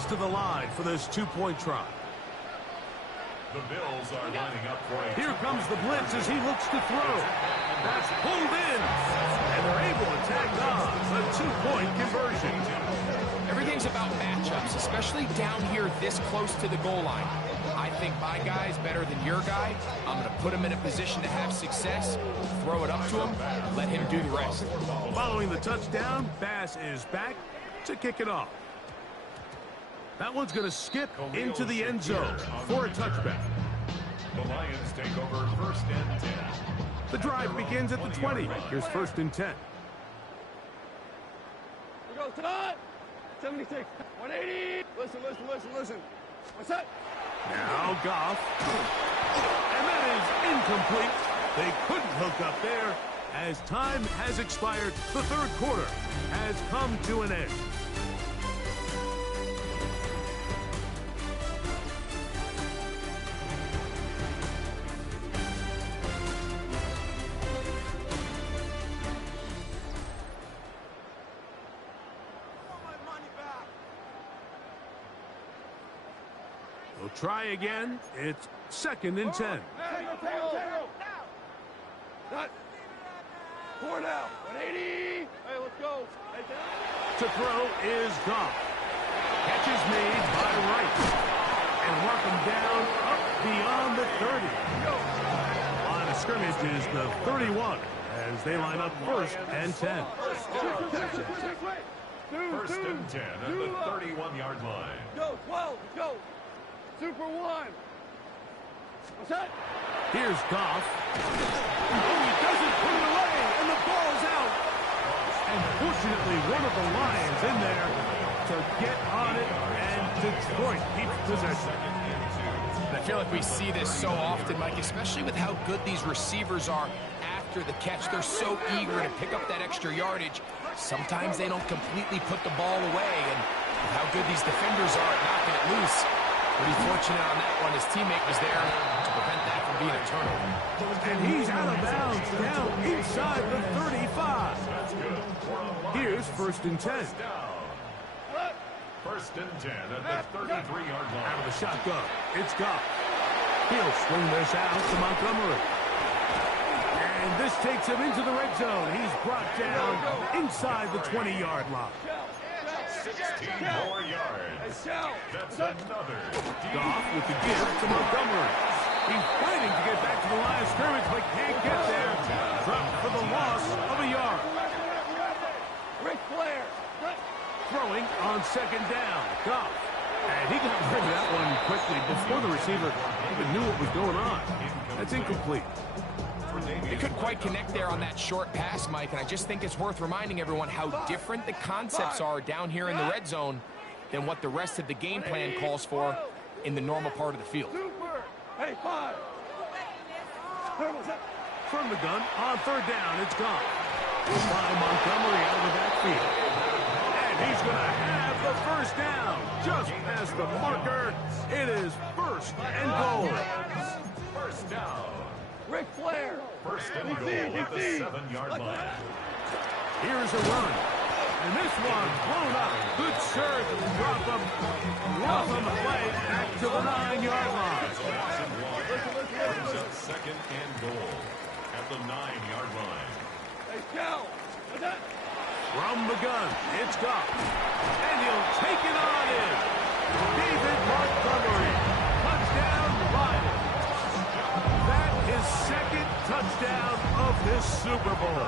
heads to the line for this two-point try. The Bills are lining up for a... Here comes the blitz as he looks to throw. That's pulled in, and they're able to tack on a two-point conversion. Everything's about matchups, especially down here this close to the goal line. I think my guy's better than your guy. I'm going to put him in a position to have success, throw it up to him, let him do the rest. Following the touchdown, Bass is back to kick it off. That one's going to skip into the end zone for a touchback. The Lions take over 1st and 10. The drive begins at the 20. Here's 1st and 10. We go to the 76, 180. Listen. What's that? Now Goff. And that is incomplete. They couldn't hook up there. As time has expired, the third quarter has come to an end. We'll try again. It's 2nd and 10. Not. 4 now. 180. Hey, let's go. Hey, down. To throw is Goff. Catch is made by Wright. And work him down up beyond the 30. Line of scrimmage is the 31 as they line up 1st and 10. 1st and 10 at the 31-yard line. Go, 12. Let's go. Super 1. What's that? Here's Goff. Oh, he doesn't put it away, and the ball's out. And fortunately, one of the Lions in there to get on it, and Detroit keeps possession. I feel like we see this so often, Mike, especially with how good these receivers are after the catch. They're so eager to pick up that extra yardage. Sometimes they don't completely put the ball away, and with how good these defenders are at knocking it loose, pretty fortunate on that one. His teammate was there to prevent that from being a turnover. And he's out of bounds down inside the 35. Here's 1st and 10. 1st and 10 at the 33-yard line. Out of the shotgun, it's Goff. He'll swing this out to Montgomery. And this takes him into the red zone. He's brought down inside the 20-yard line. 16 more yards. That's another. Goff with the give to Montgomery. He's fighting to get back to the line of scrimmage, but can't get there. Dropped for the loss of a yard. Ric Flair. Throwing on 2nd down. Goff. And he got rid of that one quickly before the receiver even knew what was going on. That's incomplete. They couldn't quite connect there on that short pass, Mike, and I just think it's worth reminding everyone how different the concepts are down here in the red zone than what the rest of the game plan calls for in the normal part of the field. Super. Hey, 5. From the gun on 3rd down, it's Goff. By Montgomery out of the backfield. And he's going to have the 1st down. Just past the marker, it is 1st and goal. 1st down. Ric Flair. 1st and goal at the 7-yard line. Here's a run. And this one blown up. Good serve. Drop him. Play back to the 9-yard line. Brings up 2nd and goal at the 9-yard line. Hey, Cal. What's that? From the gun, it's Goff. And he'll take it on in. David Montgomery. Touchdown, Lions. That is 2nd touchdown of this Super Bowl.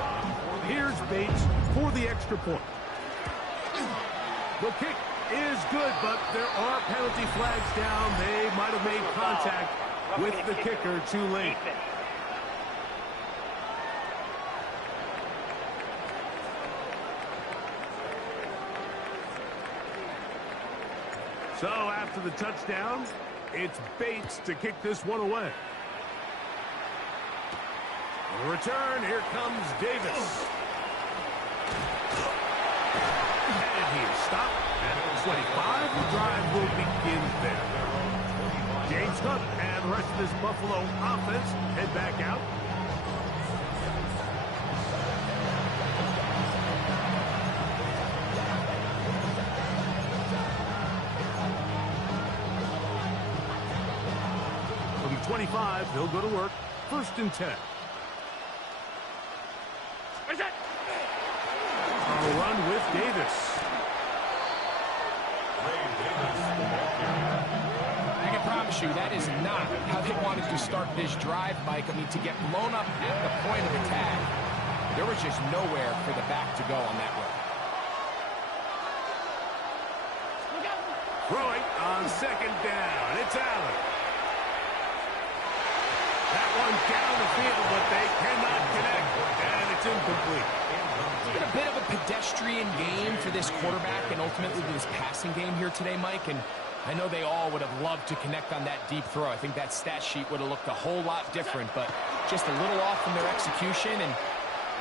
Here's Bates for the extra point. The kick is good, but there are penalty flags down. They might have made contact with the kicker too late. So after the touchdown, it's Bates to kick this one away. On the return, here comes Davis. And he is stopped at 25. The drive will begin there. James Cook and the rest of this Buffalo offense head back out. 25. They'll go to work. 1st and 10. A run with Davis. I can promise you that is not how they wanted to start this drive, Mike. I mean, to get blown up at the point of attack, there was just nowhere for the back to go on that run. Throwing on 2nd down. It's Allen. That one down the field, but they cannot connect, and it's incomplete. It's been a bit of a pedestrian game for this quarterback and ultimately this passing game here today, Mike, and I know they all would have loved to connect on that deep throw. I think that stat sheet would have looked a whole lot different, but just a little off from their execution and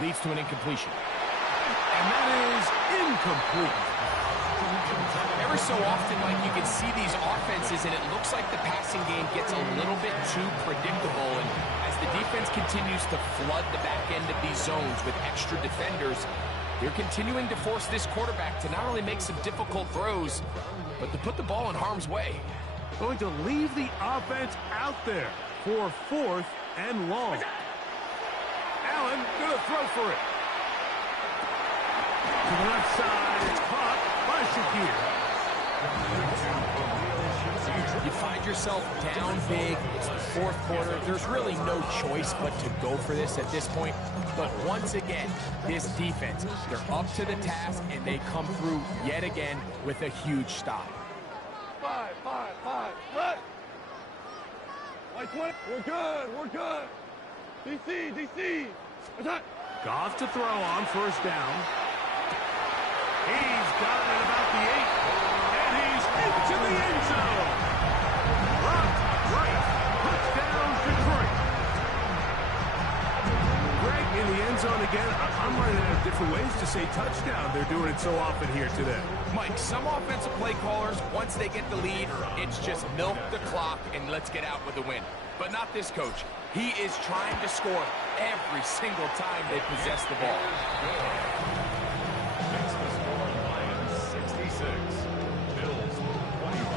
leads to an incompletion. And that is incomplete. Every so often, Mike, you can see these offenses, and it looks like the passing game gets a little bit too predictable. And as the defense continues to flood the back end of these zones with extra defenders, they're continuing to force this quarterback to not only make some difficult throws, but to put the ball in harm's way. Going to leave the offense out there for 4th and long. Allen going to throw for it. To the left side, it's caught by Shakir. You find yourself down big. It's the 4th quarter. There's really no choice but to go for this at this point. But once again, this defense, they're up to the task, and they come through yet again with a huge stop. 5, 5, 5. What? Like 20. We're good. We're good. DC, DC. Attack. Goff to throw on 1st down. He's got it about the 8. And he's into the end zone. Rocked right. Touchdown, Detroit. Greg in the end zone again. I'm running out of different ways to say touchdown. They're doing it so often here today. Mike, some offensive play callers, once they get the lead, it's just milk the clock and let's get out with a win. But not this coach. He is trying to score every single time they possess the ball. Makes the score Lions 66. Bills 25.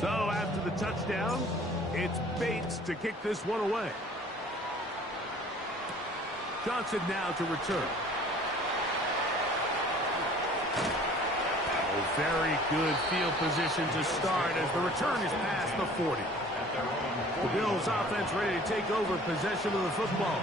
So after the touchdown, it's Bates to kick this one away. Johnson now to return. Oh, very good field position to start as the return is past the 40. The Bills offense ready to take over possession of the football.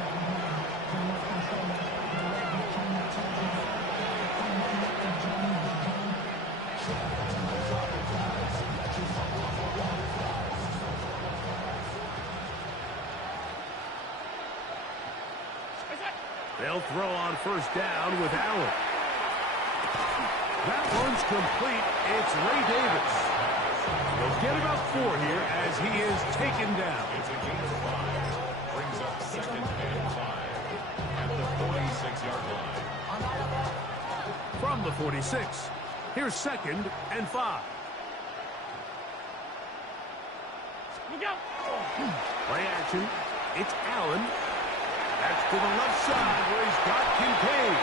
They'll throw on 1st down with Allen. That one's complete. It's Ray Davis. They'll get about 4 here as he is taken down. It's a gain of 5. Brings up 2nd and 5 at the 46-yard line. From the 46, here's 2nd and 5. Play action. It's Allen. That's to the left side where he's got Kincaid.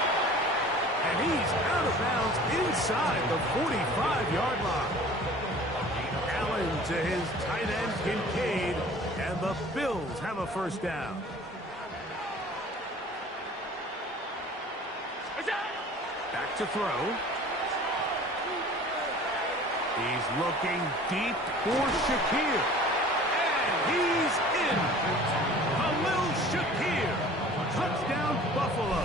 And he's out of bounds inside the 45-yard line. Allen to his tight end, Kincaid, and the Bills have a 1st down. Back to throw. He's looking deep for Shakir. And he's in. Khalil Shakir. Touchdown, Buffalo.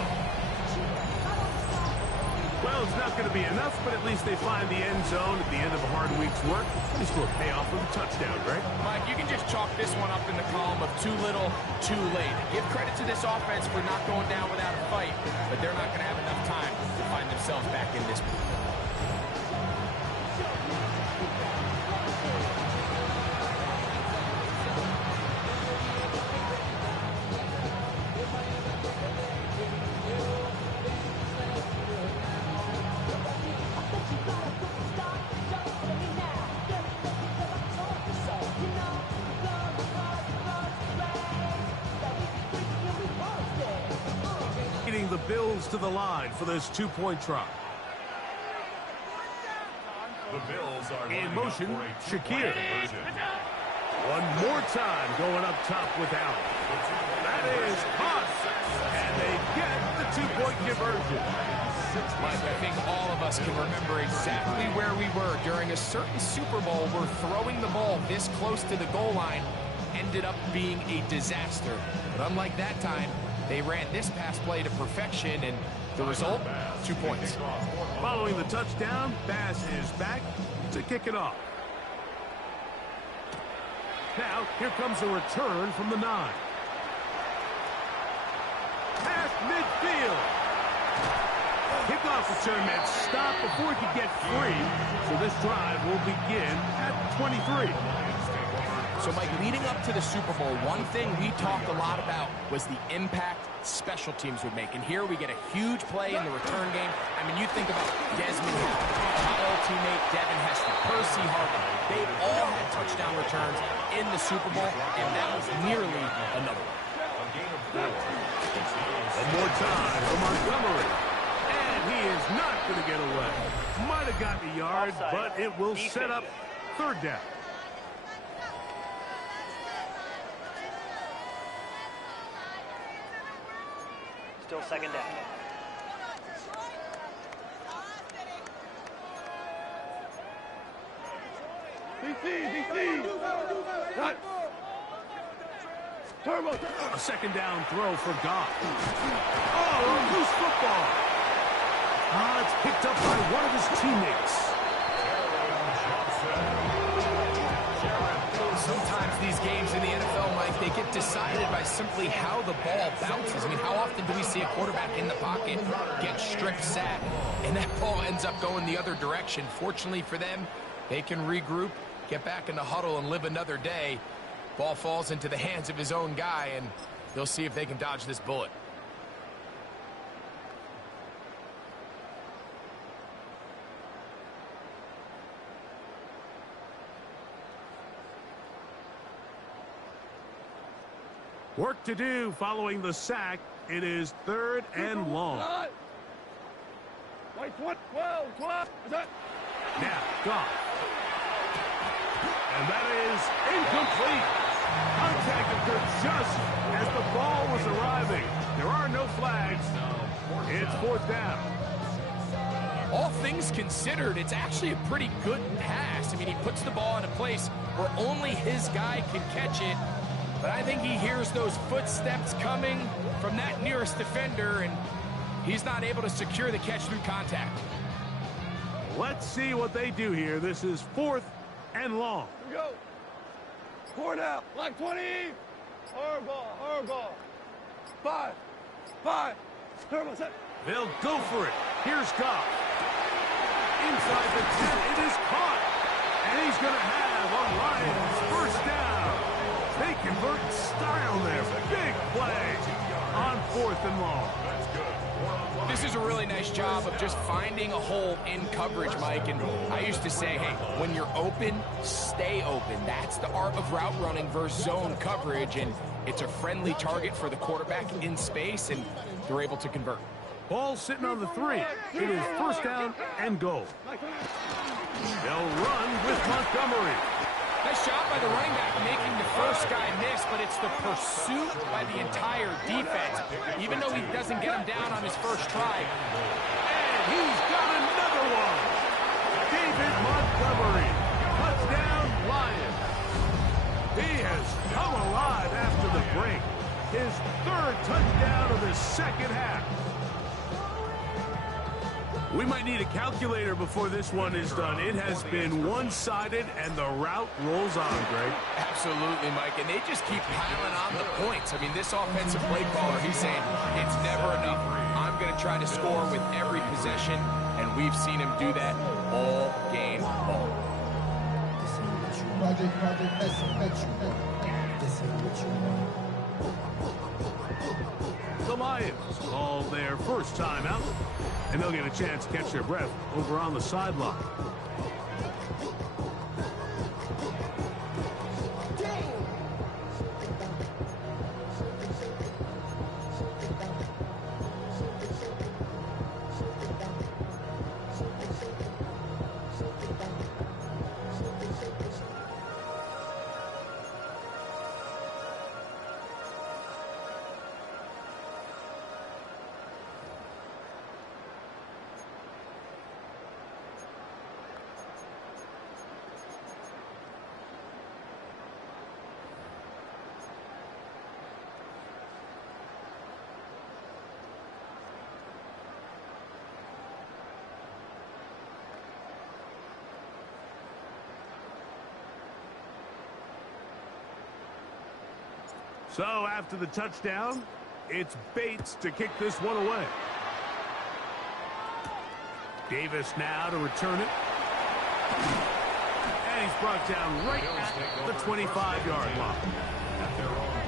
Well, it's not going to be enough, but at least they find the end zone at the end of a hard week's work. At least we'll pay off with a touchdown, right? Mike, you can just chalk this one up in the column of too little, too late. Give credit to this offense for not going down without a fight, but they're not going to have enough time to find themselves back in this one. leading the Bills to the line for this two-point try. The Bills are In lining motion, up for a Shakir. two-point conversion. One more time going up top with Allen. That is hot. And they get the two-point conversion. Mike, I think all of us can remember exactly where we were during a certain Super Bowl where throwing the ball this close to the goal line ended up being a disaster. But unlike that time, they ran this pass play to perfection, and the result, 2 points. Following the touchdown, Bass is back to kick it off. Now, here comes a return from the 9. Past midfield. Kickoff return man stopped before he could get free, so this drive will begin at 23. So, Mike, leading up to the Super Bowl, one thing we talked a lot about was the impact special teams would make. And here we get a huge play in the return game. I mean, you think about Desmond Hill, Ohio teammate Devin Hester, Percy Harvin. They all had touchdown returns in the Super Bowl, and that was nearly another one. One more time for Montgomery. And he is not going to get away. Might have gotten a yard, but it will set up third down. Still second down. DC! Cut! Turbo! A second down throw for Goff. Oh, a loose football. It's picked up by one of his teammates. Sometimes these games in the NFL, Mike, they get decided by simply how the ball bounces. I mean, how often do we see a quarterback in the pocket get strip sacked, and that ball ends up going the other direction? Fortunately for them, they can regroup, get back in the huddle, and live another day. Ball falls into the hands of his own guy, and they'll see if they can dodge this bullet. Work to do following the sack. It is third and long. Wait, 12. Now, Goff. And that is incomplete. Contact occurred just as the ball was arriving. There are no flags. It's fourth down. All things considered, it's actually a pretty good pass. I mean, he puts the ball in a place where only his guy can catch it. But I think he hears those footsteps coming from that nearest defender, and he's not able to secure the catch through contact. Let's see what they do here. This is fourth and long. Here we go. 4 down. Like 20. Hardball. 5. Turbo set. They'll go for it. Here's Goff. Inside the 10. It is caught. And he's going to have a Lions first down. They convert in style there. Big play on fourth and long. This is a really nice job of just finding a hole in coverage, Mike. And I used to say, hey, when you're open, stay open. That's the art of route running versus zone coverage. And it's a friendly target for the quarterback in space, and they're able to convert. Ball sitting on the 3. It is first down and goal. They'll run with Montgomery. Nice job by the running back making the first guy miss, but it's the pursuit by the entire defense. Even though he doesn't get him down on his first try. And he's got another one. David Montgomery. Touchdown, Lions. He has come alive after the break. His third touchdown of the second half. We might need a calculator before this one is done. It has been one-sided, and the route rolls on, Greg. Absolutely, Mike, and they just keep piling on the points. I mean, this offensive play caller, he's saying, it's never enough. I'm going to try to score with every possession, and we've seen him do that all game long. The Lions call their first timeout, and they'll get a chance to catch their breath over on the sideline. So after the touchdown, it's Bates to kick this one away. Davis now to return it. And he's brought down right at the 25-yard line.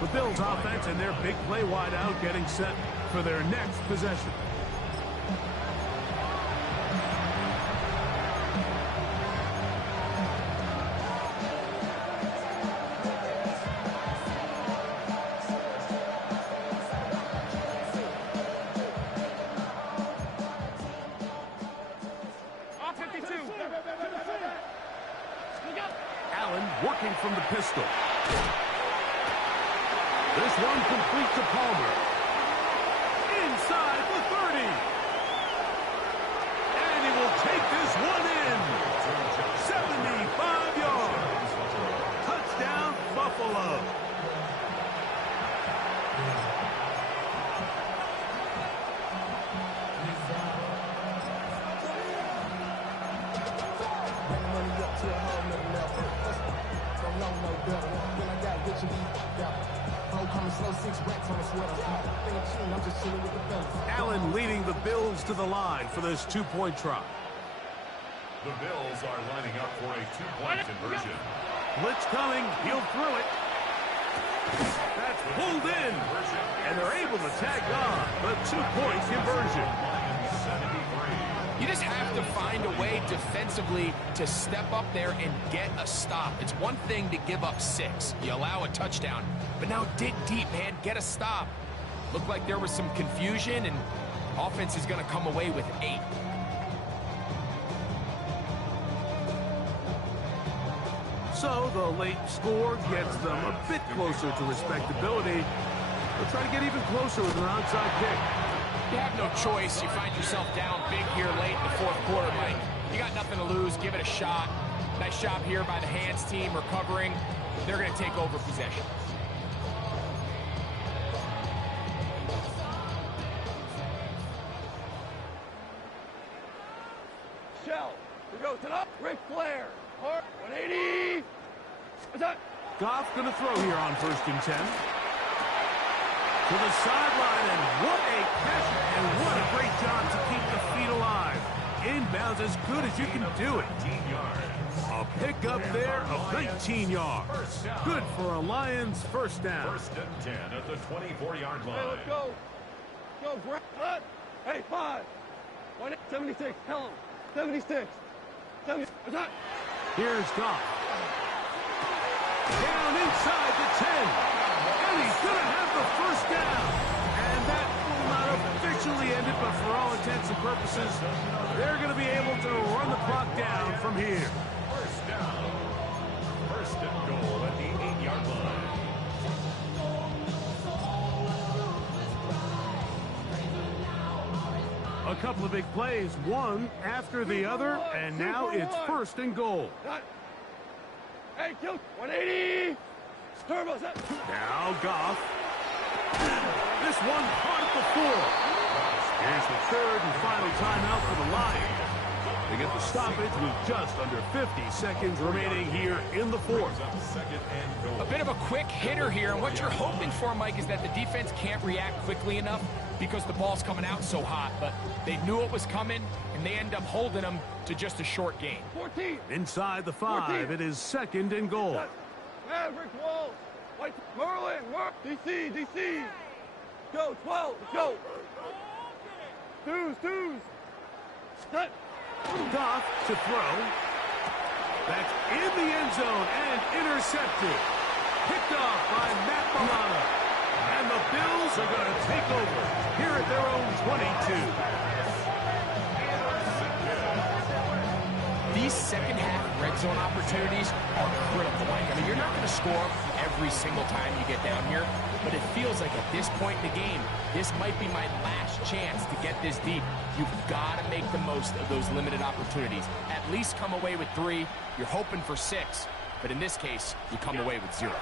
The Bills offense and their big play wideout getting set for their next possession. Allen working from the pistol. This one complete to Palmer. Inside the 30. And he will take this one in. 75 yards. Touchdown, Buffalo. Allen leading the Bills to the line for this two-point try. The Bills are lining up for a two-point conversion. Blitz coming. He'll throw it. That's pulled in. And they're able to tag on the two-point conversion. You just have to find a way defensively to step up there and get a stop. It's one thing to give up 6. You allow a touchdown. But now dig deep, man. Get a stop. Looked like there was some confusion, and offense is going to come away with 8. So the late score gets them a bit closer to respectability. They'll try to get even closer with an onside kick. You have no choice. You find yourself down big here late in the fourth quarter, Mike. You got nothing to lose. Give it a shot. Nice job here by the hands team recovering. They're going to take over possession. Shell. We go to the Ric Flair. 180. Goff going to throw here on 1st and 10. To the sideline, and what a catch, and what a great job to keep the feet alive. Inbounds as good as you can do it. 19 yards. A pickup there of 19 yards. Good for a Lions first down. 1st and 10 at the 24-yard line. Hey, let's go. Go, Brett. Hey, 5. 76. Tell him. 76. 70. Here's Goff. Down inside the 10. And he's going to have the first down. And that will not officially end it, but for all intents and purposes, they're going to be able to run the clock down from here. First down. 1st and goal at the 8-yard line. A couple of big plays, one after the other, and now it's 1st and goal. Hey, kill 180. Turbo set. Now Goff. This one caught at the 4. Here's the 3rd and final timeout for the Lions. They get the stoppage with just under 50 seconds remaining here in the 4th. 2nd and goal. A bit of a quick hitter here, and what you're hoping for, Mike, is that the defense can't react quickly enough because the ball's coming out so hot, but they knew it was coming, and they end up holding them to just a short gain. 14. Inside the 5, it is 2nd and goal. Maverick Walls. White Merlin. DC. Go, 12. Go. Twos. Set. Goff to throw. That's in the end zone and intercepted. Picked off by Matt Milano. And the Bills are going to take over here at their own 22. These second-half red zone opportunities are critical, Mike. I mean, you're not going to score every single time you get down here, but it feels like at this point in the game, this might be my last chance to get this deep. You've got to make the most of those limited opportunities. At least come away with 3. You're hoping for 6, but in this case, you come away with 0.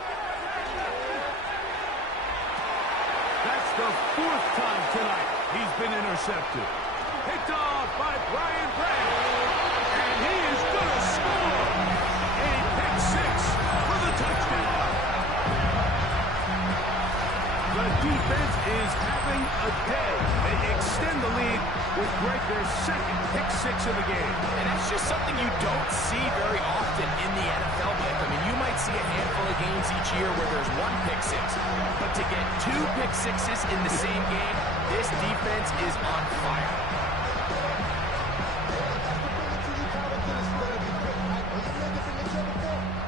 That's the 4th time tonight he's been intercepted. Picked off by Brian Bray. And he is going to score. A pick 6 for the touchdown. The defense is having a day. They extend the lead with their second pick six of the game. And that's just something you don't see very often in the NFL, Mike. I mean, you might see a handful of games each year where there's one pick six. But to get two pick sixes in the same game, this defense is on fire.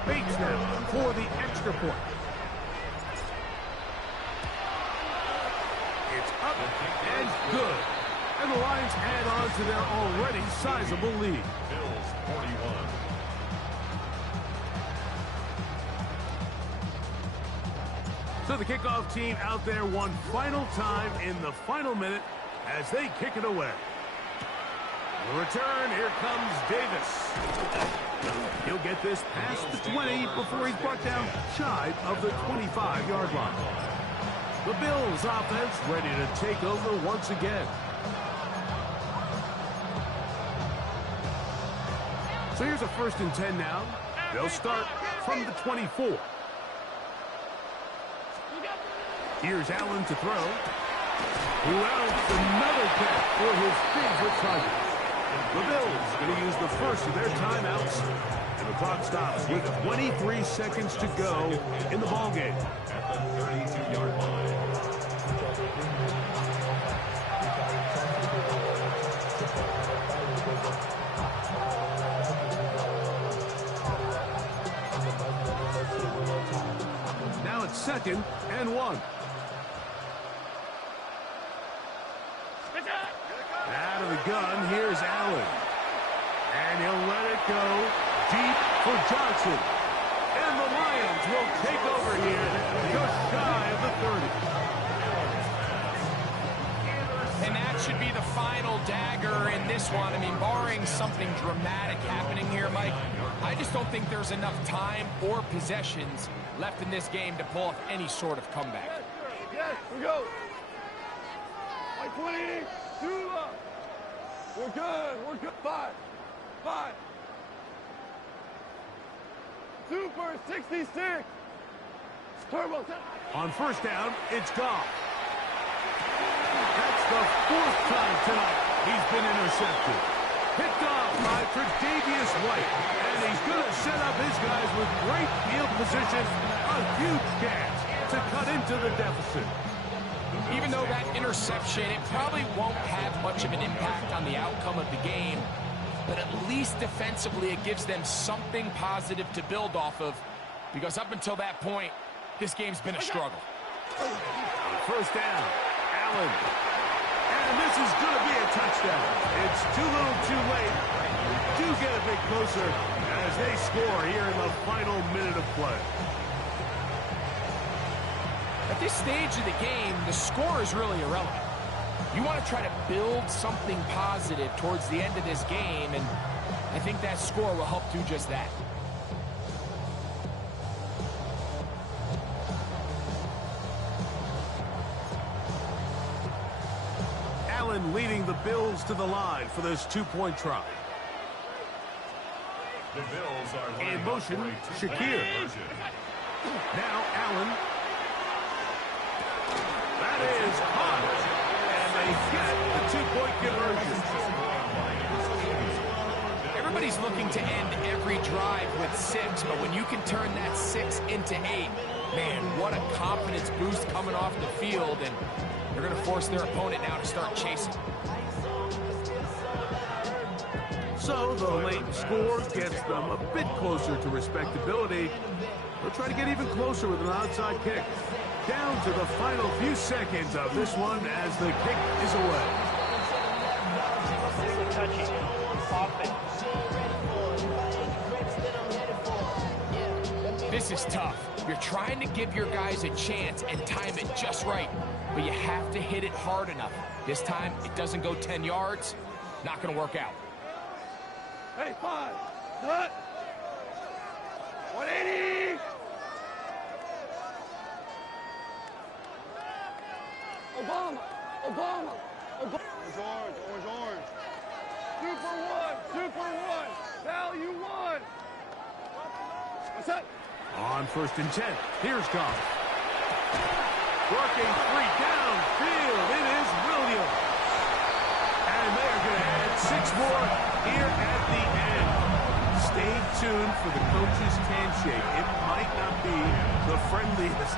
Bates now for the extra point. It's up and good. And the Lions add on to their already sizable lead. Bills 41. So the kickoff team out there one final time in the final minute as they kick it away. The return, here comes Davis. He'll get this past the 20 before he's brought down shy of the 25-yard line. The Bills offense ready to take over once again. So here's a 1st and 10 now. They'll start from the 24. Here's Allen to throw. Who else? Another catch for his favorite target. The Bills going to use the first of their timeouts. And the clock stops with 23 seconds to go in the ballgame. At the 32-yard line. Now it's 2nd and 1. Out of the gun, here's Allen. And he'll let it go deep for Johnson. And the Lions will take over here just shy of the 30. And that should be the final dagger in this one. I mean, barring something dramatic happening here, Mike, I just don't think there's enough time or possessions left in this game to pull off any sort of comeback. Yes, we go. Like 20, 2 up. We're good, we're good. 5. Super 66. Turbo. On 1st down, it's gone. That's the 4th time tonight he's been intercepted. Picked off by Tre'Davious White. And he's going to set up his guys with great field position. A huge chance to cut into the deficit. Even though that interception, it probably won't have much of an impact on the outcome of the game, but at least defensively it gives them something positive to build off of, because up until that point, this game's been a struggle. 1st down, Allen. And this is going to be a touchdown. It's too little too late. Do get a bit closer as they score here in the final minute of play. At this stage of the game, the score is really irrelevant. You want to try to build something positive towards the end of this game, and I think that score will help do just that. Allen leading the Bills to the line for this 2-point try. The Bills are In motion, Shakir. Now Allen. That is hot. And they get the 2-point conversion. Everybody's looking to end every drive with 6, but when you can turn that 6 into 8, man, what a confidence boost coming off the field, and they're going to force their opponent now to start chasing. So the late score gets them a bit closer to respectability. They'll try to get even closer with an outside kick. Down to the final few seconds of this one as the kick is away. Touchy. Offense. This is tough. You're trying to give your guys a chance and time it just right, but you have to hit it hard enough. This time, it doesn't go 10 yards. Not going to work out. Hey, 5. Nut. 180. Obama. Orange. Super 1. Value 1. What's that? On 1st and 10, here's Goff. Working three downfield. It is Williams. And they're going to add 6 more here at the end. Stay tuned for the coach's handshake. It might not be the friendliest.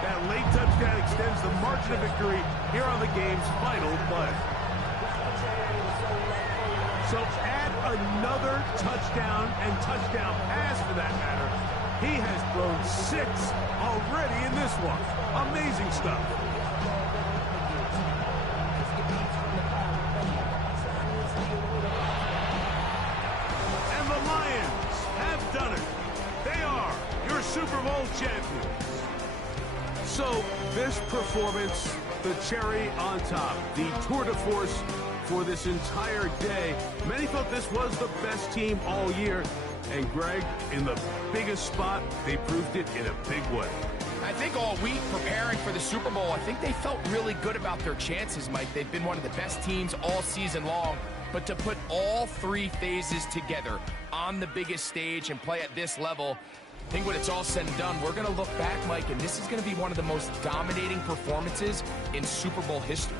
That late touchdown extends the margin of victory here on the game's final play. So add another touchdown and touchdown pass for that matter. He has thrown 6 already in this one. Amazing stuff. And the Lions have done it. They are your Super Bowl champions. So this performance, the cherry on top, the tour de force for this entire day. Many felt this was the best team all year. And Greg, in the biggest spot, they proved it in a big way. I think all week preparing for the Super Bowl, I think they felt really good about their chances, Mike. They've been one of the best teams all season long. But to put all 3 phases together on the biggest stage and play at this level, I think when it's all said and done, we're going to look back, Mike, and this is going to be one of the most dominating performances in Super Bowl history.